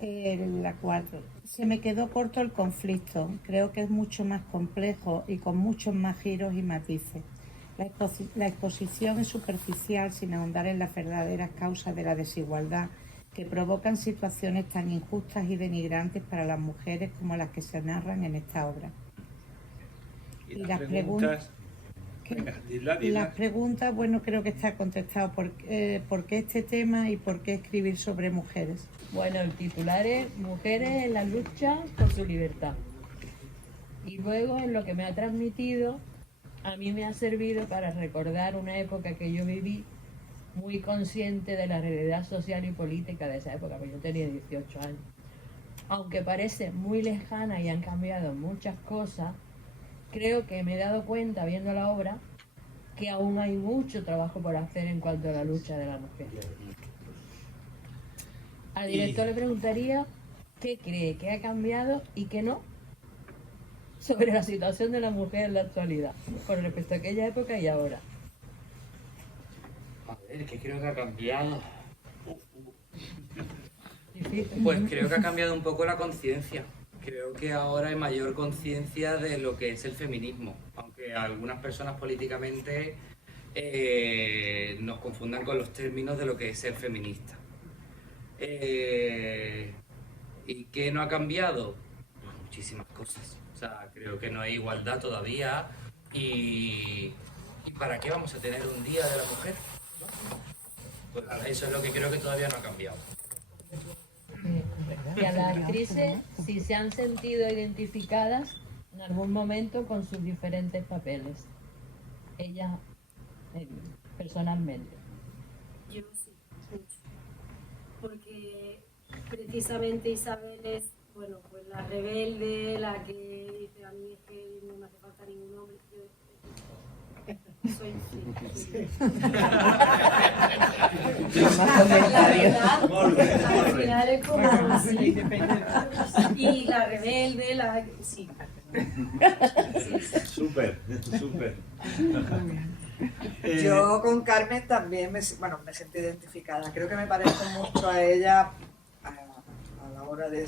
La 4. Se me quedó corto el conflicto. Creo que es mucho más complejo y con muchos más giros y matices. La exposición es superficial sin ahondar en las verdaderas causas de la desigualdad que provocan situaciones tan injustas y denigrantes para las mujeres como las que se narran en esta obra. Y las preguntas... Venga, dila. Las preguntas, bueno, creo que está contestado. ¿Por qué este tema y por qué escribir sobre mujeres? Bueno, el titular es Mujeres en la lucha por su libertad. Y luego, en lo que me ha transmitido, a mí me ha servido para recordar una época que yo viví muy consciente de la realidad social y política de esa época, porque yo tenía 18 años. Aunque parece muy lejana y han cambiado muchas cosas, creo que me he dado cuenta, viendo la obra, que aún hay mucho trabajo por hacer en cuanto a la lucha de la mujer. Al director le preguntaría qué cree que ha cambiado y qué no sobre la situación de la mujer en la actualidad, con respecto a aquella época y ahora. A ver, ¿qué creo que ha cambiado? Pues creo que ha cambiado un poco la conciencia. Creo que ahora hay mayor conciencia de lo que es el feminismo, aunque algunas personas políticamente nos confundan con los términos de lo que es ser feminista. ¿Y qué no ha cambiado? Pues muchísimas cosas. O sea, creo que no hay igualdad todavía y ¿para qué vamos a tener un día de la mujer? Pues eso es lo que creo que todavía no ha cambiado. Y a las actrices, si se han sentido identificadas en algún momento con sus diferentes papeles. Ellas, personalmente. Yo sí, mucho. Porque precisamente Isabel es, bueno, pues la rebelde, la que dice a mí es que no me hace falta ningún hombre. Yo soy al final es como así. Y la rebelde, sí. Súper. Yo con Carmen también me sentí identificada. Creo que me parezco mucho a ella a la hora de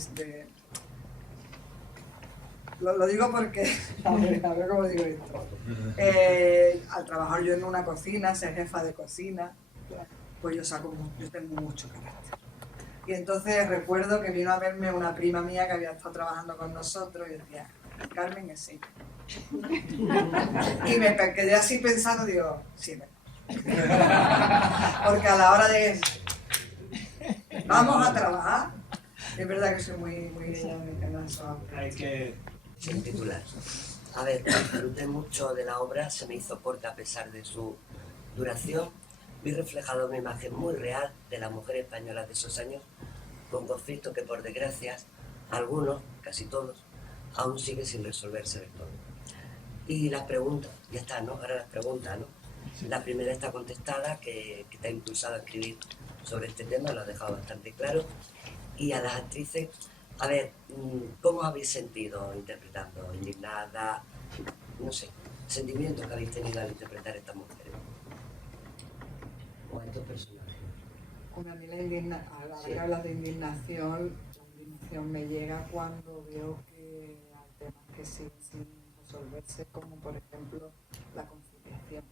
Lo digo porque, a ver cómo digo esto. Al trabajar yo en una cocina, ser jefa de cocina, pues yo tengo mucho carácter. Y entonces recuerdo que vino a verme una prima mía que había estado trabajando con nosotros y decía, Carmen es sí. Y me quedé así pensando, digo, sí, porque a la hora de vamos a trabajar, es verdad que soy muy ella en mi caso. Hay que... Sin titular. A ver, disfruté mucho de la obra, se me hizo corta a pesar de su duración. Vi reflejado una imagen muy real de las mujeres españolas de esos años, con conflictos que por desgracia, algunos, casi todos, aún siguen sin resolverse del todo. Y las preguntas, ya está, ¿no? Ahora las preguntas, ¿no? La primera está contestada, que te ha impulsado a escribir sobre este tema, lo ha dejado bastante claro. Y a las actrices, a ver, ¿cómo os habéis sentido interpretando? ¿Indignada? No sé, sentimientos que habéis tenido al interpretar a estas mujeres. O a estos personajes. Bueno, a mí la hablas de indignación, la indignación me llega cuando veo que hay temas que siguen sin resolverse, como por ejemplo la conciliación.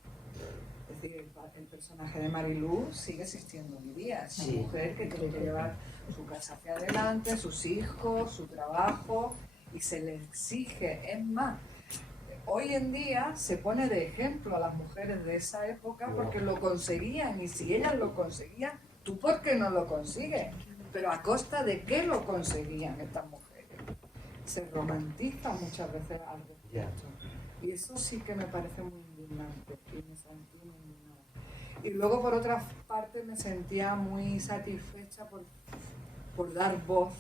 Es decir, el personaje de Marilú sigue existiendo hoy día. Es una mujer que tiene que llevar su casa hacia adelante, sus hijos, su trabajo, y se le exige. Es más, hoy en día se pone de ejemplo a las mujeres de esa época porque lo conseguían, y si ellas lo conseguían, ¿tú por qué no lo consigues? Pero ¿a costa de qué lo conseguían estas mujeres? Se romantiza muchas veces algo. Y eso sí que me parece muy indignante y me sentí muy indignada. Y luego por otra parte me sentía muy satisfecha por dar voz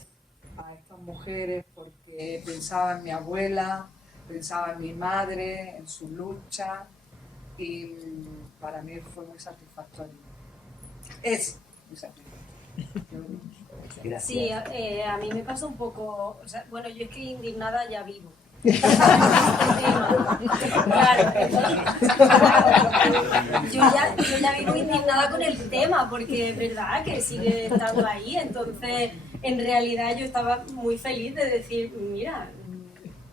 a estas mujeres, porque pensaba en mi abuela, pensaba en mi madre, en su lucha, y para mí fue muy satisfactorio. Es muy satisfactorio. Gracias. Sí, a mí me pasa un poco, o sea, bueno, yo es que indignada ya vivo. Claro, yo ya vivo indignada con el tema, porque es verdad que sigue estando ahí. Entonces, en realidad yo estaba muy feliz de decir, mira,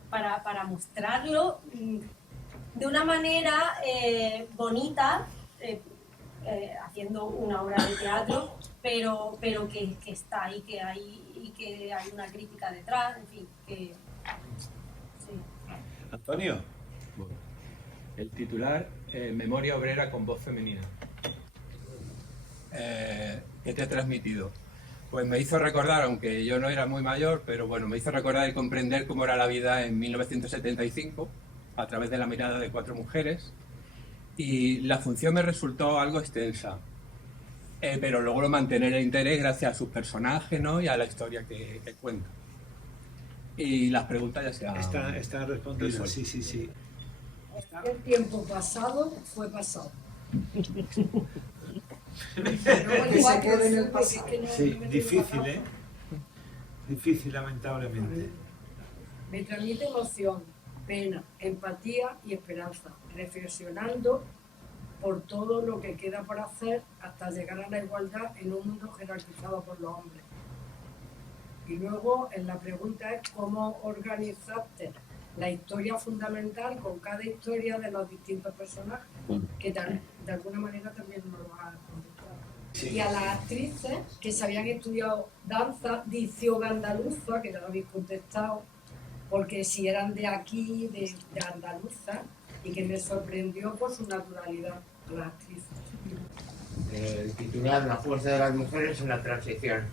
para mostrarlo, de una manera bonita, haciendo una obra de teatro, pero que está ahí, que hay una crítica detrás, en fin, que sí. Antonio. Bueno, el titular, Memoria obrera con voz femenina. ¿Qué te ha transmitido? Pues me hizo recordar, aunque yo no era muy mayor, pero bueno, me hizo recordar y comprender cómo era la vida en 1975 a través de la mirada de 4 mujeres, y la función me resultó algo extensa, pero logró mantener el interés gracias a sus personajes, ¿no? Y a la historia que cuenta. Y las preguntas ya se han... Está respondido, sí. El tiempo pasado fue pasado. Que se quede en el pasado. Sí, difícil, ¿eh? Difícil, lamentablemente. Me transmite emoción, pena, empatía y esperanza, reflexionando por todo lo que queda por hacer hasta llegar a la igualdad en un mundo jerarquizado por los hombres. Y luego, la pregunta es cómo organizaste la historia fundamental con cada historia de los distintos personajes, que de alguna manera también nos lo ha contestado. Sí. Y a las actrices que se habían estudiado danza, dicción andaluza, que ya lo habéis contestado, porque si eran de aquí, de andaluza, y que me sorprendió por su naturalidad, las actrices. El titular, La fuerza de las mujeres en la transición.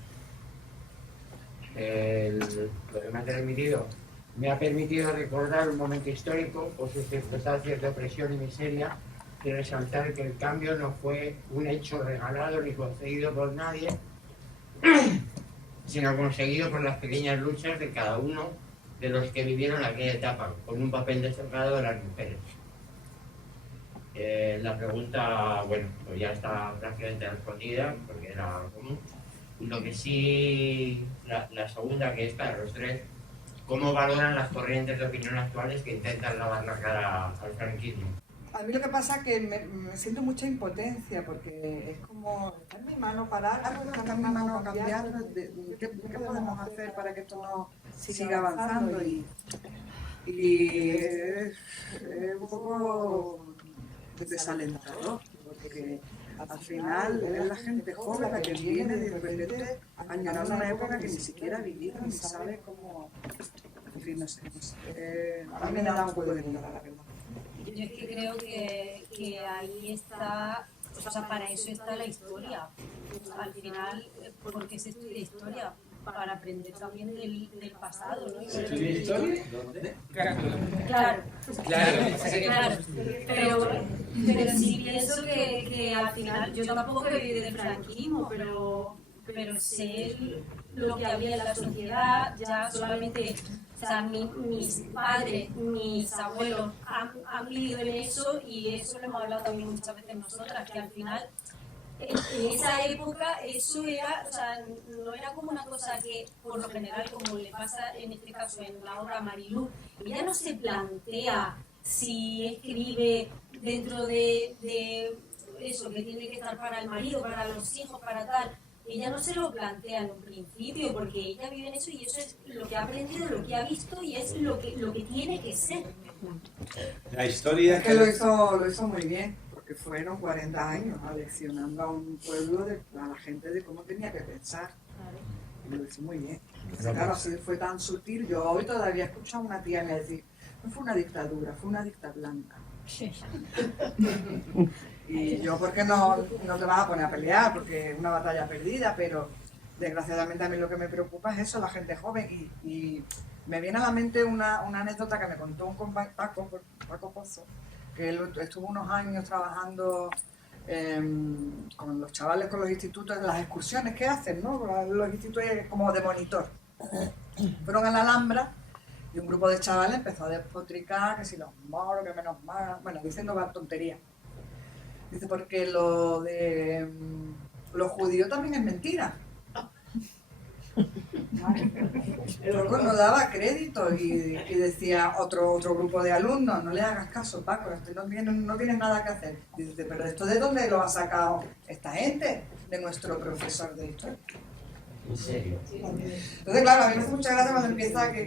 Lo que me ha permitido recordar un momento histórico por sus circunstancias de opresión y miseria, y resaltar que el cambio no fue un hecho regalado ni conseguido por nadie, sino conseguido por las pequeñas luchas de cada uno de los que vivieron aquella etapa, con un papel destacado de las mujeres. La pregunta, bueno, pues ya está prácticamente respondida, porque era común. Y lo que sí, la segunda, que es para los tres, ¿cómo valoran las corrientes de opinión actuales que intentan lavar la cara al franquismo? A mí lo que pasa es que me siento mucha impotencia, porque es como, está en mi mano parar, está en mi mano cambiar, ¿qué podemos hacer para que esto no siga avanzando? Y es un poco desalentador, porque al final es la gente joven la que viene de repente añorando una época que ni siquiera ha vivido, ni sabe cómo... En fin, no sé. A mí me da un poco de miedo, la verdad. Yo es que creo que ahí está, o sea, para eso está la historia. Al final, ¿por qué se estudia historia? Para aprender también del pasado, ¿no? ¿Se estudia historia? ¿Dónde? Claro. Pero sí pienso que al final, yo tampoco he vivido del franquismo, pero sé lo que había en la sociedad, ya solamente, o sea, mis padres, mis abuelos han vivido en eso, y eso lo hemos hablado también muchas veces nosotras, que al final en esa época eso era, o sea, no era como una cosa que por lo general, como le pasa en este caso en la obra Marilú, ella no se plantea si escribe dentro de eso, que tiene que estar para el marido, para los hijos, para tal. Ella no se lo plantea en un principio, porque ella vive en eso y eso es lo que ha aprendido, lo que ha visto, y es lo que tiene que ser. La historia es que lo hizo muy bien, porque fueron 40 años aleccionando a un pueblo, a la gente de cómo tenía que pensar. Y lo hizo muy bien. Claro, así fue tan sutil. Yo hoy todavía escucho a una tía me decir, no fue una dictadura, fue una dicta blanca. Y yo, ¿por qué no te vas a poner a pelear? Porque es una batalla perdida, pero desgraciadamente a mí lo que me preocupa es eso, la gente joven. Y me viene a la mente una anécdota que me contó un compañero, Paco Pozo, que él estuvo unos años trabajando con los chavales, con los institutos, en las excursiones que hacen, ¿no? Los institutos como de monitor. Fueron a la Alhambra y un grupo de chavales empezó a despotricar, que si los moros, que menos mal, bueno, diciendo tonterías. Dice, porque lo de los judíos también es mentira. Paco no daba crédito y decía otro grupo de alumnos, no le hagas caso, Paco, no tienes nada que hacer. Dice, pero ¿esto de dónde lo ha sacado esta gente? De nuestro profesor de historia. ¿En serio? Entonces, claro, a mí me hace mucha gracia cuando empieza que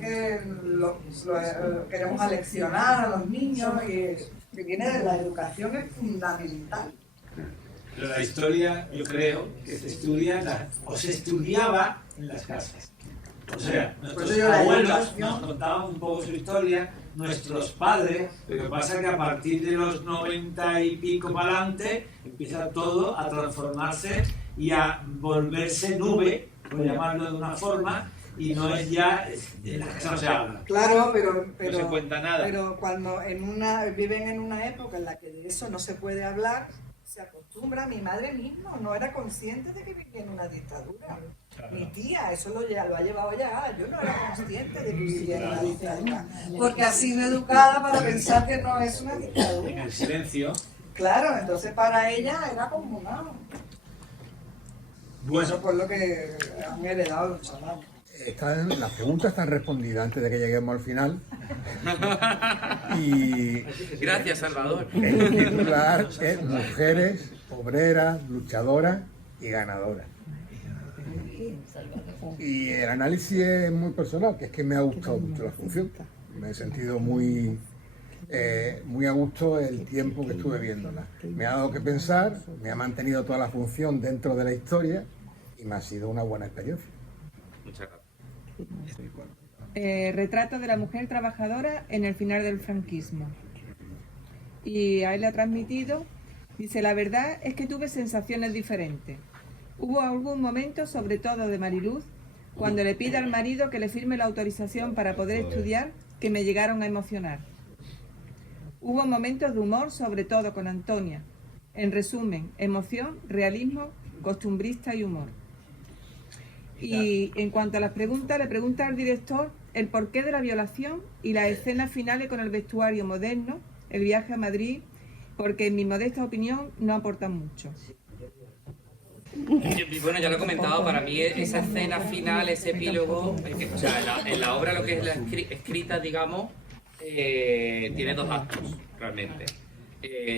queremos aleccionar a los niños que viene de la educación, es fundamental. Pero la historia, yo creo, que se estudia o se estudiaba en las casas. O sea, nuestros abuelos nos contaban un poco su historia, nuestros padres, lo que pasa es que a partir de los 90 y pico para adelante empieza todo a transformarse y a volverse nube, por llamarlo de una forma, y no es ya, de las casas no se habla. Claro, pero no se cuenta nada. Pero cuando viven en una época en la que de eso no se puede hablar, se acostumbra. Mi madre misma no era consciente de que vivía en una dictadura. Claro. Mi tía, eso lo ha llevado ya. Yo no era consciente de que vivía en una dictadura. Porque ha sido educada para pensar que no es una dictadura. En el silencio. Claro, entonces para ella era como nada. Bueno. Eso por lo que han heredado los chavales. Las preguntas están respondidas antes de que lleguemos al final. Y gracias, Salvador. El titular es Mujeres, Obreras, Luchadoras y Ganadoras. Y el análisis es muy personal, que es que me ha gustado mucho la función. Me he sentido muy a gusto el tiempo que estuve viéndola. Me ha dado que pensar, me ha mantenido toda la función dentro de la historia y me ha sido una buena experiencia. Muchas gracias. Retrato de la mujer trabajadora en el final del franquismo. Y a él le ha transmitido, dice, la verdad es que tuve sensaciones diferentes. Hubo algún momento, sobre todo de Mariluz, cuando le pide al marido que le firme la autorización para poder estudiar, que me llegaron a emocionar. Hubo momentos de humor, sobre todo con Antonia. En resumen, emoción, realismo, costumbrista y humor. Y en cuanto a las preguntas, le pregunta al director el porqué de la violación y las escenas finales con el vestuario moderno, el viaje a Madrid, porque en mi modesta opinión no aportan mucho. Bueno, ya lo he comentado, para mí esa escena final, ese epílogo, o sea, en la obra lo que es la escrita, digamos, tiene dos actos, realmente.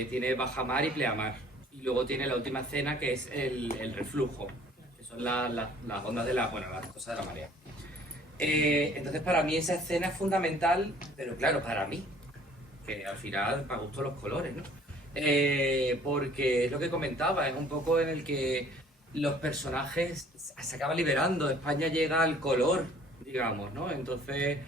Tiene bajamar y pleamar. Y luego tiene la última escena, que es el reflujo. Son las ondas de las cosas de la marea. Entonces para mí esa escena es fundamental, pero claro, para mí, que al final para gusto los colores, ¿no? Porque es lo que comentaba, es un poco en el que los personajes se acaban liberando, España llega al color, digamos, ¿no? Entonces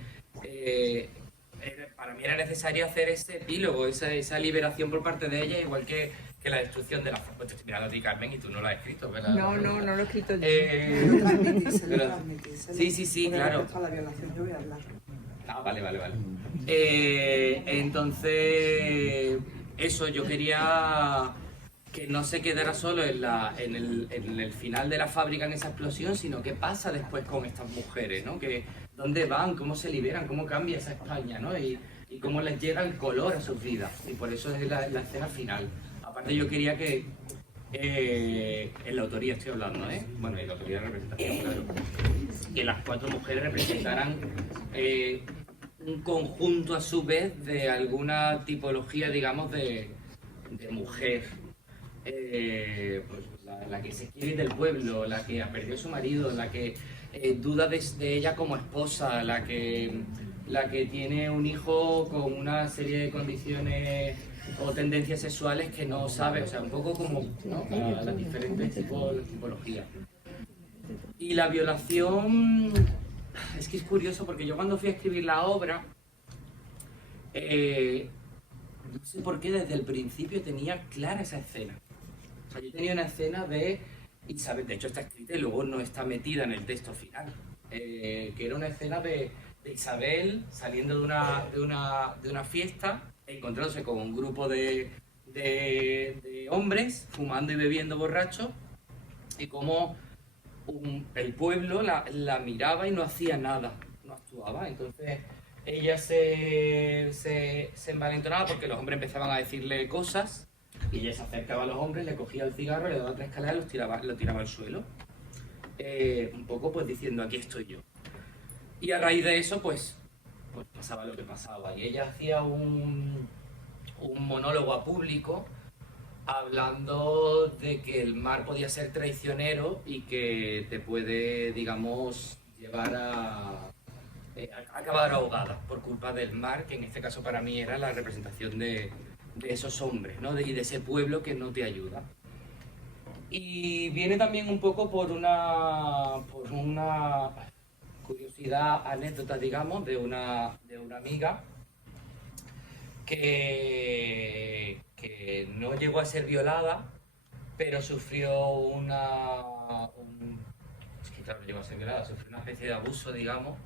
para mí era necesario hacer ese epílogo, esa liberación por parte de ella, igual que la destrucción de la... Pues te estoy mirando a ti, Carmen, y tú no lo has escrito, ¿verdad? No lo he escrito yo. Sí, claro. La violación, yo voy a hablar. Ah, vale. Entonces, eso, yo quería que no se quedara solo en el final de la fábrica, en esa explosión, sino qué pasa después con estas mujeres, ¿no? Que dónde van, cómo se liberan, cómo cambia esa España, ¿no? Y cómo les llega el color a sus vidas. Y por eso es la escena final. Aparte yo quería que, en la autoría estoy hablando, bueno, en la autoría de representación, claro, que las cuatro mujeres representaran un conjunto a su vez de alguna tipología, digamos, de mujer. Pues la que se quiere del pueblo, la que ha perdido a su marido, la que duda de ella como esposa, la que tiene un hijo con una serie de condiciones o tendencias sexuales que no sabe, o sea, un poco como, ¿no?, las diferentes tipologías. Y la violación, es que es curioso porque yo cuando fui a escribir la obra, no sé por qué desde el principio tenía clara esa escena. O sea, yo tenía una escena de Isabel, de hecho está escrita y luego no está metida en el texto final, que era una escena de Isabel saliendo de una fiesta, encontrándose con un grupo de hombres fumando y bebiendo borrachos, y como el pueblo la miraba y no hacía nada, no actuaba. Entonces ella se envalentonaba porque los hombres empezaban a decirle cosas y ella se acercaba a los hombres, le cogía el cigarro, le daba 3 escaleras y lo tiraba al suelo, un poco pues diciendo aquí estoy yo. Y a raíz de eso pues pasaba lo que pasaba, y ella hacía un monólogo a público hablando de que el mar podía ser traicionero y que te puede, digamos, llevar a acabar ahogada por culpa del mar, que en este caso para mí era la representación de esos hombres, ¿no? Y de ese pueblo que no te ayuda. Y viene también un poco por una curiosidad, anécdota, digamos, de una amiga que no llegó a ser violada, pero sufrió sufrió una especie de abuso, digamos,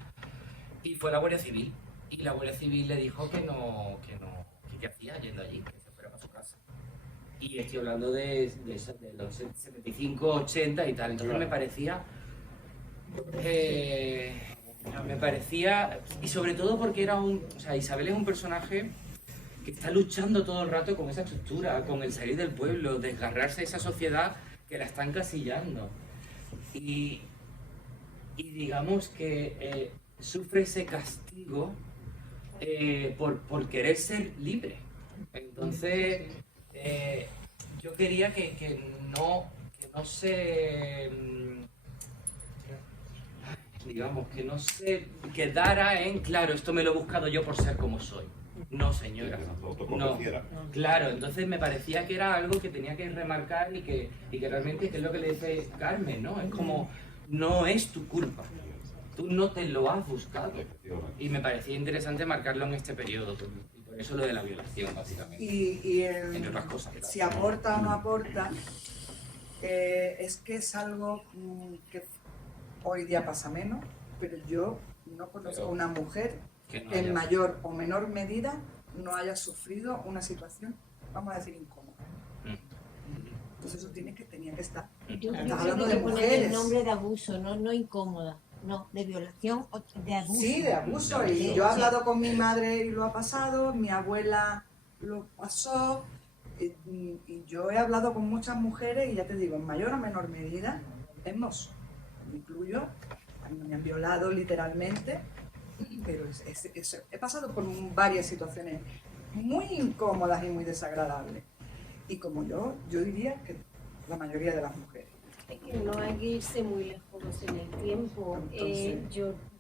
y fue la Guardia Civil. Y la Guardia Civil le dijo que qué hacía yendo allí, que se fuera para su casa. Y estoy hablando de los 75, 80 y tal. Entonces me parecía, y sobre todo porque Isabel es un personaje que está luchando todo el rato con esa estructura, con el salir del pueblo, desgarrarse de esa sociedad que la está encasillando. Y digamos que sufre ese castigo por querer ser libre. Entonces, yo quería que no se... digamos, que no se quedara en, claro, esto me lo he buscado yo por ser como soy. No, señora. No. Claro, entonces me parecía que era algo que tenía que remarcar y que realmente, que es lo que le dice Carmen, ¿no? Es como, no es tu culpa. Tú no te lo has buscado. Y me parecía interesante marcarlo en este periodo. Y por eso lo de la violación, básicamente. Entre otras cosas. Si aporta o no aporta, es que es algo que hoy día pasa menos, pero yo no conozco una mujer que en mayor o menor medida no haya sufrido una situación, vamos a decir, incómoda. Entonces eso tenía que estar. Yo Estás creo hablando que de hay que poner mujeres. el nombre de abuso, no incómoda, no, de violación o de abuso. Sí, de abuso. Y yo he hablado con mi madre y lo ha pasado, mi abuela lo pasó, y yo he hablado con muchas mujeres y ya te digo, en mayor o menor medida, me incluyo, a mí me han violado literalmente, pero he pasado por varias situaciones muy incómodas y muy desagradables. Y como yo diría que la mayoría de las mujeres. Es que no hay que irse muy lejos en el tiempo.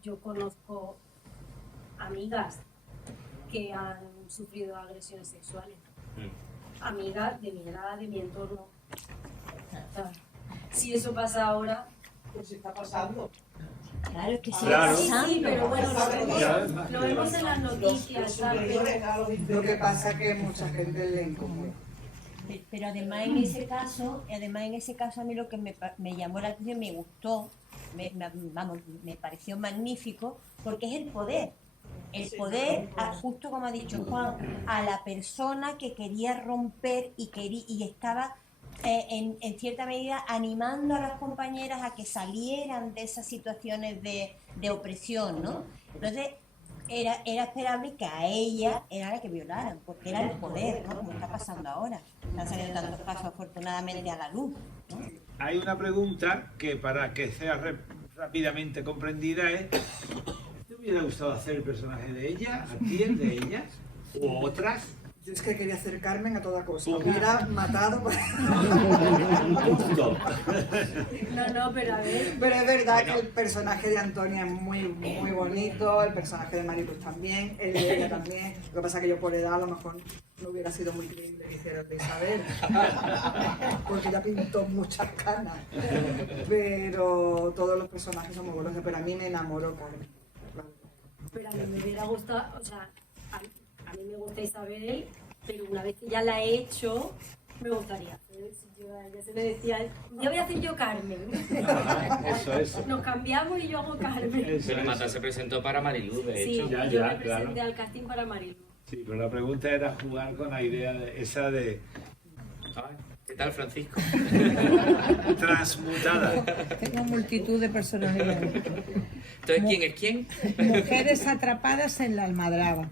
Yo conozco amigas que han sufrido agresiones sexuales. Amigas de mi edad, de mi entorno. Si eso pasa ahora... Pues está pasando. Claro, es que sí, sí, pero bueno, lo vemos en las noticias, ¿sabes? Lo que pasa es que mucha gente le incomoda. Pero además en ese caso a mí lo que me llamó la atención, me gustó, me pareció magnífico, porque es el poder. El poder, justo como ha dicho Juan, a la persona que quería romper y estaba en cierta medida animando a las compañeras a que salieran de esas situaciones de opresión, ¿no? Entonces era esperable que a ella era la que violaran, porque era el poder, ¿no? Como está pasando ahora. Han salido tantos casos afortunadamente a la luz, ¿no? Hay una pregunta que para que sea rápidamente comprendida es: ¿te hubiera gustado hacer el personaje de ella, a ti el de ellas, o otras? Yo es que quería hacer Carmen a toda costa. Hubiera matado por... No, pero a ver... Pero es verdad que el personaje de Antonia es muy bonito, el personaje de Mariluz también, el de ella también. Lo que pasa es que yo por edad a lo mejor no hubiera sido muy creíble que hiciera el de Isabel, porque ella pintó muchas canas. Pero todos los personajes son muy buenos, pero a mí me enamoró Carmen. Pero a mí me hubiera gustado, o sea, a mí me gusta Isabel, pero una vez que ya la he hecho, me gustaría. Ya se me decía, yo voy a hacer yo Carmen. Eso. Nos cambiamos y yo hago Carmen. Pero Mata se presentó para Mariluz, de Sí, hecho. yo me presenté al casting para Mariluz. Sí, pero la pregunta era jugar con la idea esa de... ¿Qué tal, Francisco? Transmutada. Tengo multitud de personalidades. Entonces, ¿quién es quién? Mujeres atrapadas en la almadraba.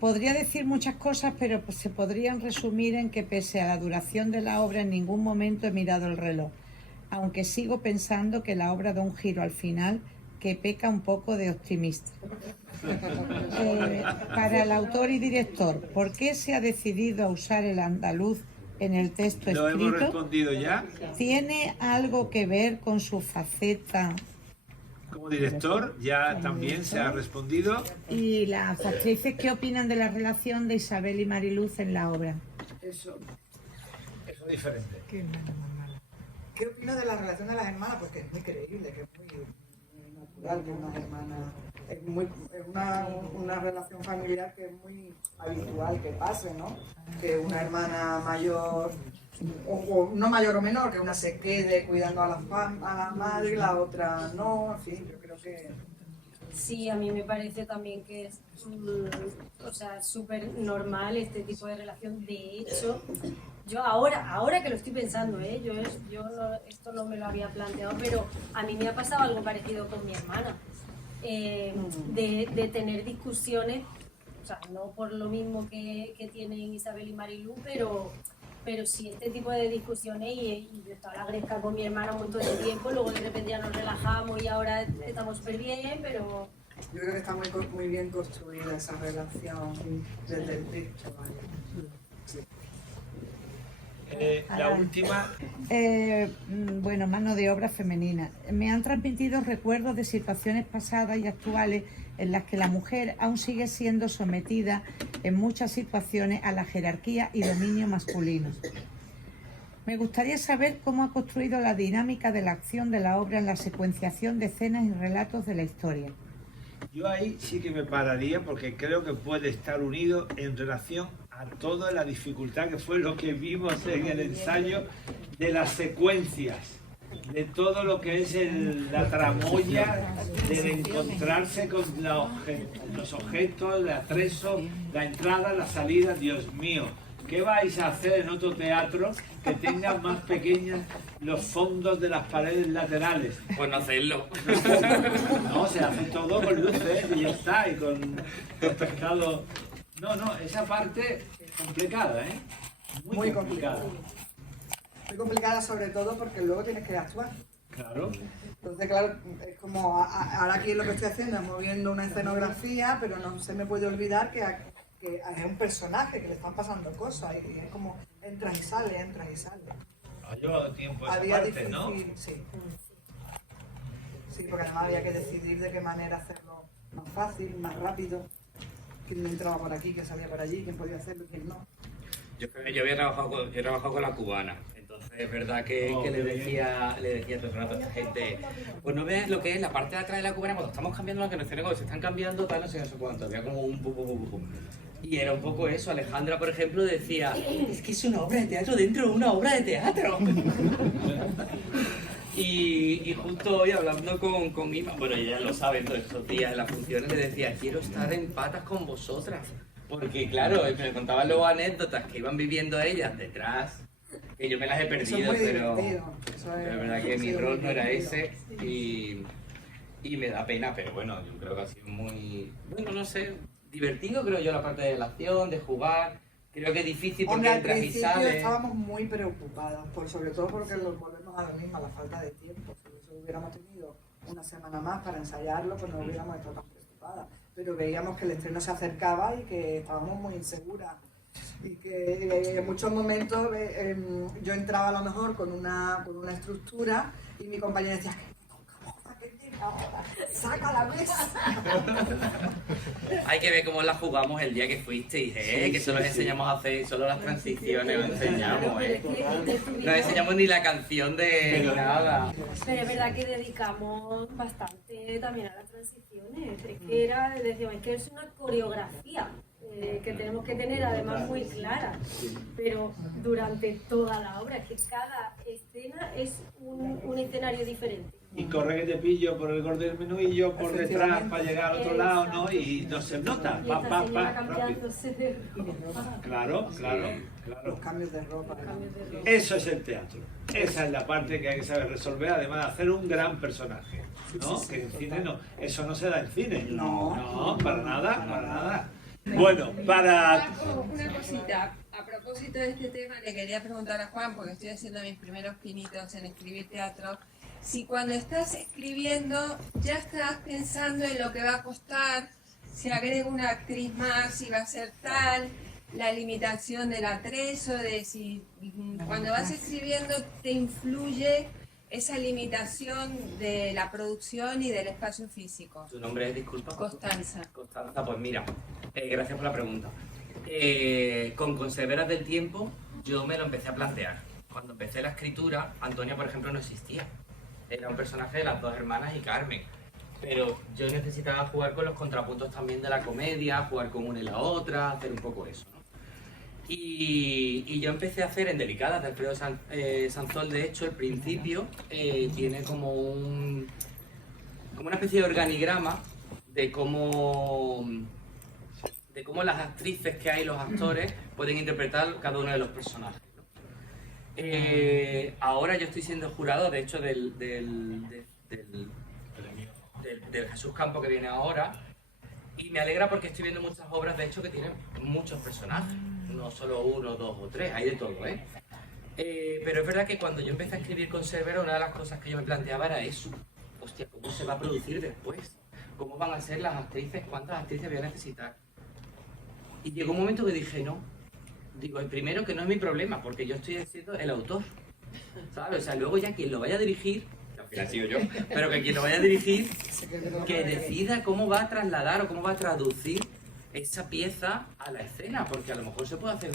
Podría decir muchas cosas, pero se podrían resumir en que pese a la duración de la obra en ningún momento he mirado el reloj, aunque sigo pensando que la obra da un giro al final que peca un poco de optimista. Para el autor y director, ¿por qué se ha decidido a usar el andaluz en el texto escrito? Lo hemos respondido ya. ¿Tiene algo que ver con su faceta como director, ya también se ha respondido. ¿Y las actrices qué opinan de la relación de Isabel y Mariluz en la obra? Eso es diferente. ¿Qué opino de la relación de las hermanas? Pues que es muy creíble, que es muy natural que unas hermanas... Es una relación familiar que es muy habitual que pase, ¿no? Que una hermana mayor, o no mayor o menor, que una se quede cuidando a la madre y la otra no, en fin, yo creo que... Sí, a mí me parece también que es o sea, súper normal este tipo de relación. De hecho, yo ahora que lo estoy pensando, esto no me lo había planteado, pero a mí me ha pasado algo parecido con mi hermana. De tener discusiones, o sea, no por lo mismo que tienen Isabel y Marilú, pero sí este tipo de discusiones y yo estaba la gresca con mi hermana un montón de tiempo, luego de repente ya nos relajamos y ahora estamos súper bien, pero... Yo creo que está muy bien construida esa relación desde el texto, ¿vale? Sí. La última. Bueno, mano de obra femenina. Me han transmitido recuerdos de situaciones pasadas y actuales en las que la mujer aún sigue siendo sometida en muchas situaciones a la jerarquía y dominio masculinos. Me gustaría saber cómo ha construido la dinámica de la acción de la obra en la secuenciación de escenas y relatos de la historia. Yo ahí sí que me pararía porque creo que puede estar unido en relación a toda la dificultad que fue lo que vimos en el ensayo de las secuencias, de todo lo que es la tramoya, de encontrarse con los objetos, el atrezo, la entrada, la salida. Dios mío, ¿qué vais a hacer en otro teatro que tenga más pequeñas los fondos de las paredes laterales? Pues no hacerlo. No, se hace todo con luces y ya está, y con pescado. No, esa parte es complicada, ¿eh? Muy complicada. Muy complicada sobre todo porque luego tienes que actuar. Claro. Entonces, claro, es como, ahora aquí lo que estoy haciendo es moviendo una escenografía, pero no se me puede olvidar que es un personaje, que le están pasando cosas, y es como entras y sales. Ha llevado tiempo esa Había parte, difícil, ¿no? Sí, porque además había que decidir de qué manera hacerlo más fácil, más rápido. Quién entraba por aquí, quién salía por allí, quién podía hacerlo y quién no. Yo he trabajado con la cubana, entonces es verdad que le decía todo el rato a esta gente, pues no veas lo que es la parte de atrás de la cubana cuando estamos cambiando las canciones, cuando se están cambiando tal, no sé cuánto, había como un pum. Y era un poco eso. Alejandra, por ejemplo, decía, es que es una obra de teatro dentro de una obra de teatro. Y justo hoy hablando con Ima, bueno, ella lo sabe todos estos días en las funciones, le decía, quiero estar en patas con vosotras. Porque claro, me contaban luego anécdotas que iban viviendo ellas detrás, que yo me las he perdido, pero la verdad que mi rol no era ese y me da pena, pero bueno, yo creo que ha sido muy, bueno, no sé, divertido creo yo la parte de la acción, de jugar. Creo que es difícil porque entras y sales. Al principio estábamos muy preocupadas, sobre todo porque nos volvemos a lo mismo, a la falta de tiempo. Si hubiéramos tenido una semana más para ensayarlo, pues no hubiéramos estado tan preocupadas. Pero veíamos que el estreno se acercaba y que estábamos muy inseguras. Y que en muchos momentos yo entraba a lo mejor con una estructura y mi compañera decía, saca la mesa. Hay que ver cómo la jugamos el día que fuisteis, que solo os enseñamos a hacer, solo las transiciones os enseñamos, No enseñamos ni la canción de nada. Pero es verdad que dedicamos bastante también a las transiciones. Es que decíamos, es que es una coreografía que tenemos que tener además muy clara, pero durante toda la obra, es que cada escena es un escenario diferente. Y corre que te pillo por el gordo del menú y yo por detrás para llegar al otro lado, ¿no? Y no se nota. Claro. Los cambios de ropa. Eso es el teatro. Esa es la parte que hay que saber resolver, además de hacer un gran personaje, ¿no? Que en cine no. Eso no se da en cine. No, para nada. Bueno, Una cosita, a propósito de este tema, le quería preguntar a Juan, porque estoy haciendo mis primeros pinitos en escribir teatro, si cuando estás escribiendo ya estás pensando en lo que va a costar, si agrego una actriz más, si va a ser tal, la limitación del atrezo, de si cuando vas escribiendo te influye esa limitación de la producción y del espacio físico. ¿Tu nombre es, disculpa? Constanza. Constanza, pues mira, gracias por la pregunta. Con Conserveras del Tiempo yo me lo empecé a plantear. Cuando empecé la escritura, Antonia, por ejemplo, no existía. Era un personaje de las dos hermanas y Carmen. Pero yo necesitaba jugar con los contrapuntos también de la comedia, jugar con una y la otra, hacer un poco eso, ¿no? Y yo empecé a hacer en Delicadas de Alfredo Sanzol. De hecho, el principio tiene como una especie de organigrama de cómo las actrices que hay, los actores, pueden interpretar cada uno de los personajes, ¿no? Ahora yo estoy siendo jurado, de hecho, del Jesús Campo que viene ahora, y me alegra porque estoy viendo muchas obras, de hecho, que tienen muchos personajes, no solo uno, dos o tres, hay de todo, ¿eh? Pero es verdad que cuando yo empecé a escribir Conservera, una de las cosas que yo me planteaba era eso. Hostia, ¿cómo se va a producir después? ¿Cómo van a ser las actrices? ¿Cuántas actrices voy a necesitar? Y llegó un momento que dije, no. Digo, el primero, que no es mi problema, porque yo estoy siendo el autor, ¿sabes? O sea, luego ya quien lo vaya a dirigir, al final sigo yo, pero que quien lo vaya a dirigir, que decida cómo va a trasladar o cómo va a traducir esa pieza a la escena, porque a lo mejor se puede hacer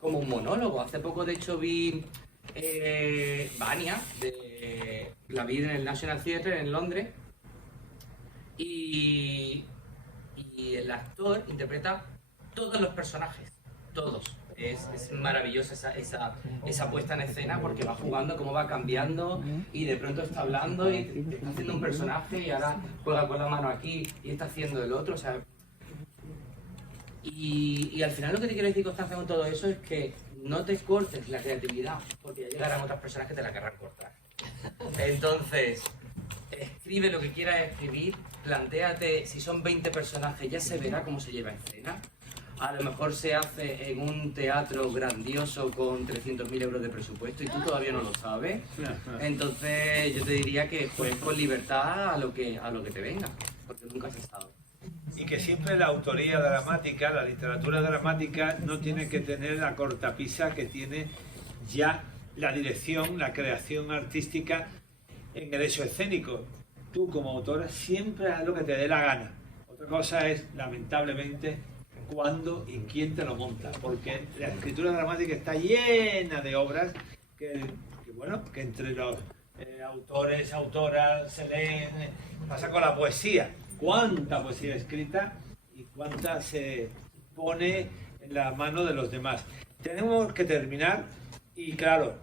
como un monólogo. Hace poco, de hecho, vi Vania, la vi en el National Theatre en Londres, y el actor interpreta todos los personajes, todos. Es maravillosa esa puesta en escena, porque va jugando, cómo va cambiando, y de pronto está hablando y te está haciendo un personaje y ahora juega con la mano aquí y está haciendo el otro, o sea. Y al final lo que te quiero decir, Constanza, con todo eso es que no te cortes la creatividad, porque ya llegarán otras personas que te la querrán cortar. Entonces, escribe lo que quieras escribir, plantéate, si son 20 personajes, ya se verá cómo se lleva en escena. A lo mejor se hace en un teatro grandioso con 300.000 euros de presupuesto y tú todavía no lo sabes. Entonces yo te diría que juegues con libertad a lo que te venga, porque nunca se sabe. Y que siempre la autoría dramática, la literatura dramática, no tiene que tener la cortapisa que tiene ya la dirección, la creación artística en el hecho escénico. Tú como autora siempre haz lo que te dé la gana. Otra cosa es, lamentablemente, cuándo y quién te lo monta, porque la escritura dramática está llena de obras que entre los autores, autoras se leen. Pasa con la poesía. Cuánta poesía escrita y cuánta se pone en la mano de los demás. Tenemos que terminar y claro,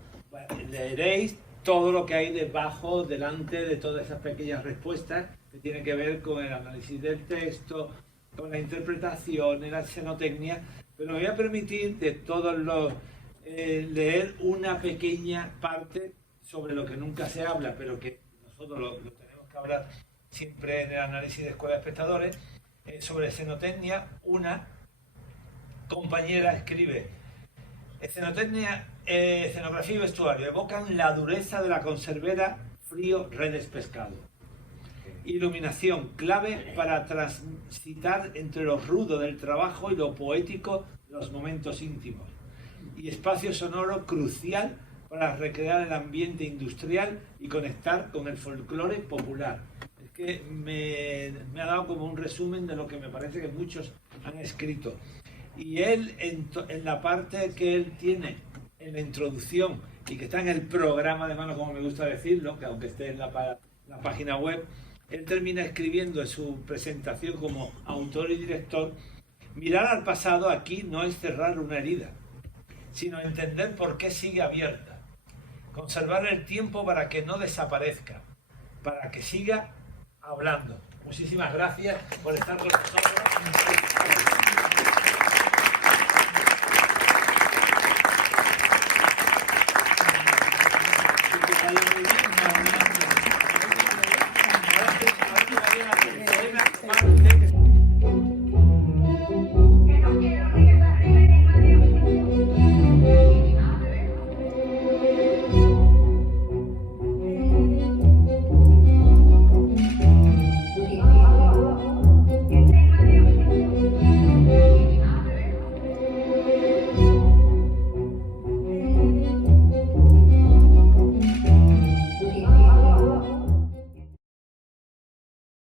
leeréis todo lo que hay debajo, delante de todas esas pequeñas respuestas que tienen que ver con el análisis del texto, con la interpretación, la escenotecnia, pero me voy a permitir de todos los leer una pequeña parte sobre lo que nunca se habla, pero que nosotros lo tenemos que hablar siempre en el análisis de Escuela de Espectadores. Sobre escenotecnia, una compañera escribe: escenotecnia, escenografía y vestuario evocan la dureza de la conservera, frío, redes, pescado. Iluminación, clave para transitar entre lo rudo del trabajo y lo poético de los momentos íntimos. Y espacio sonoro crucial para recrear el ambiente industrial y conectar con el folclore popular. Es que me ha dado como un resumen de lo que me parece que muchos han escrito. Y él, en la parte que él tiene en la introducción y que está en el programa de mano, como me gusta decirlo, que aunque esté en la página web, él termina escribiendo en su presentación como autor y director: mirar al pasado aquí no es cerrar una herida, sino entender por qué sigue abierta, conservar el tiempo para que no desaparezca, para que siga hablando. Muchísimas gracias por estar con nosotros.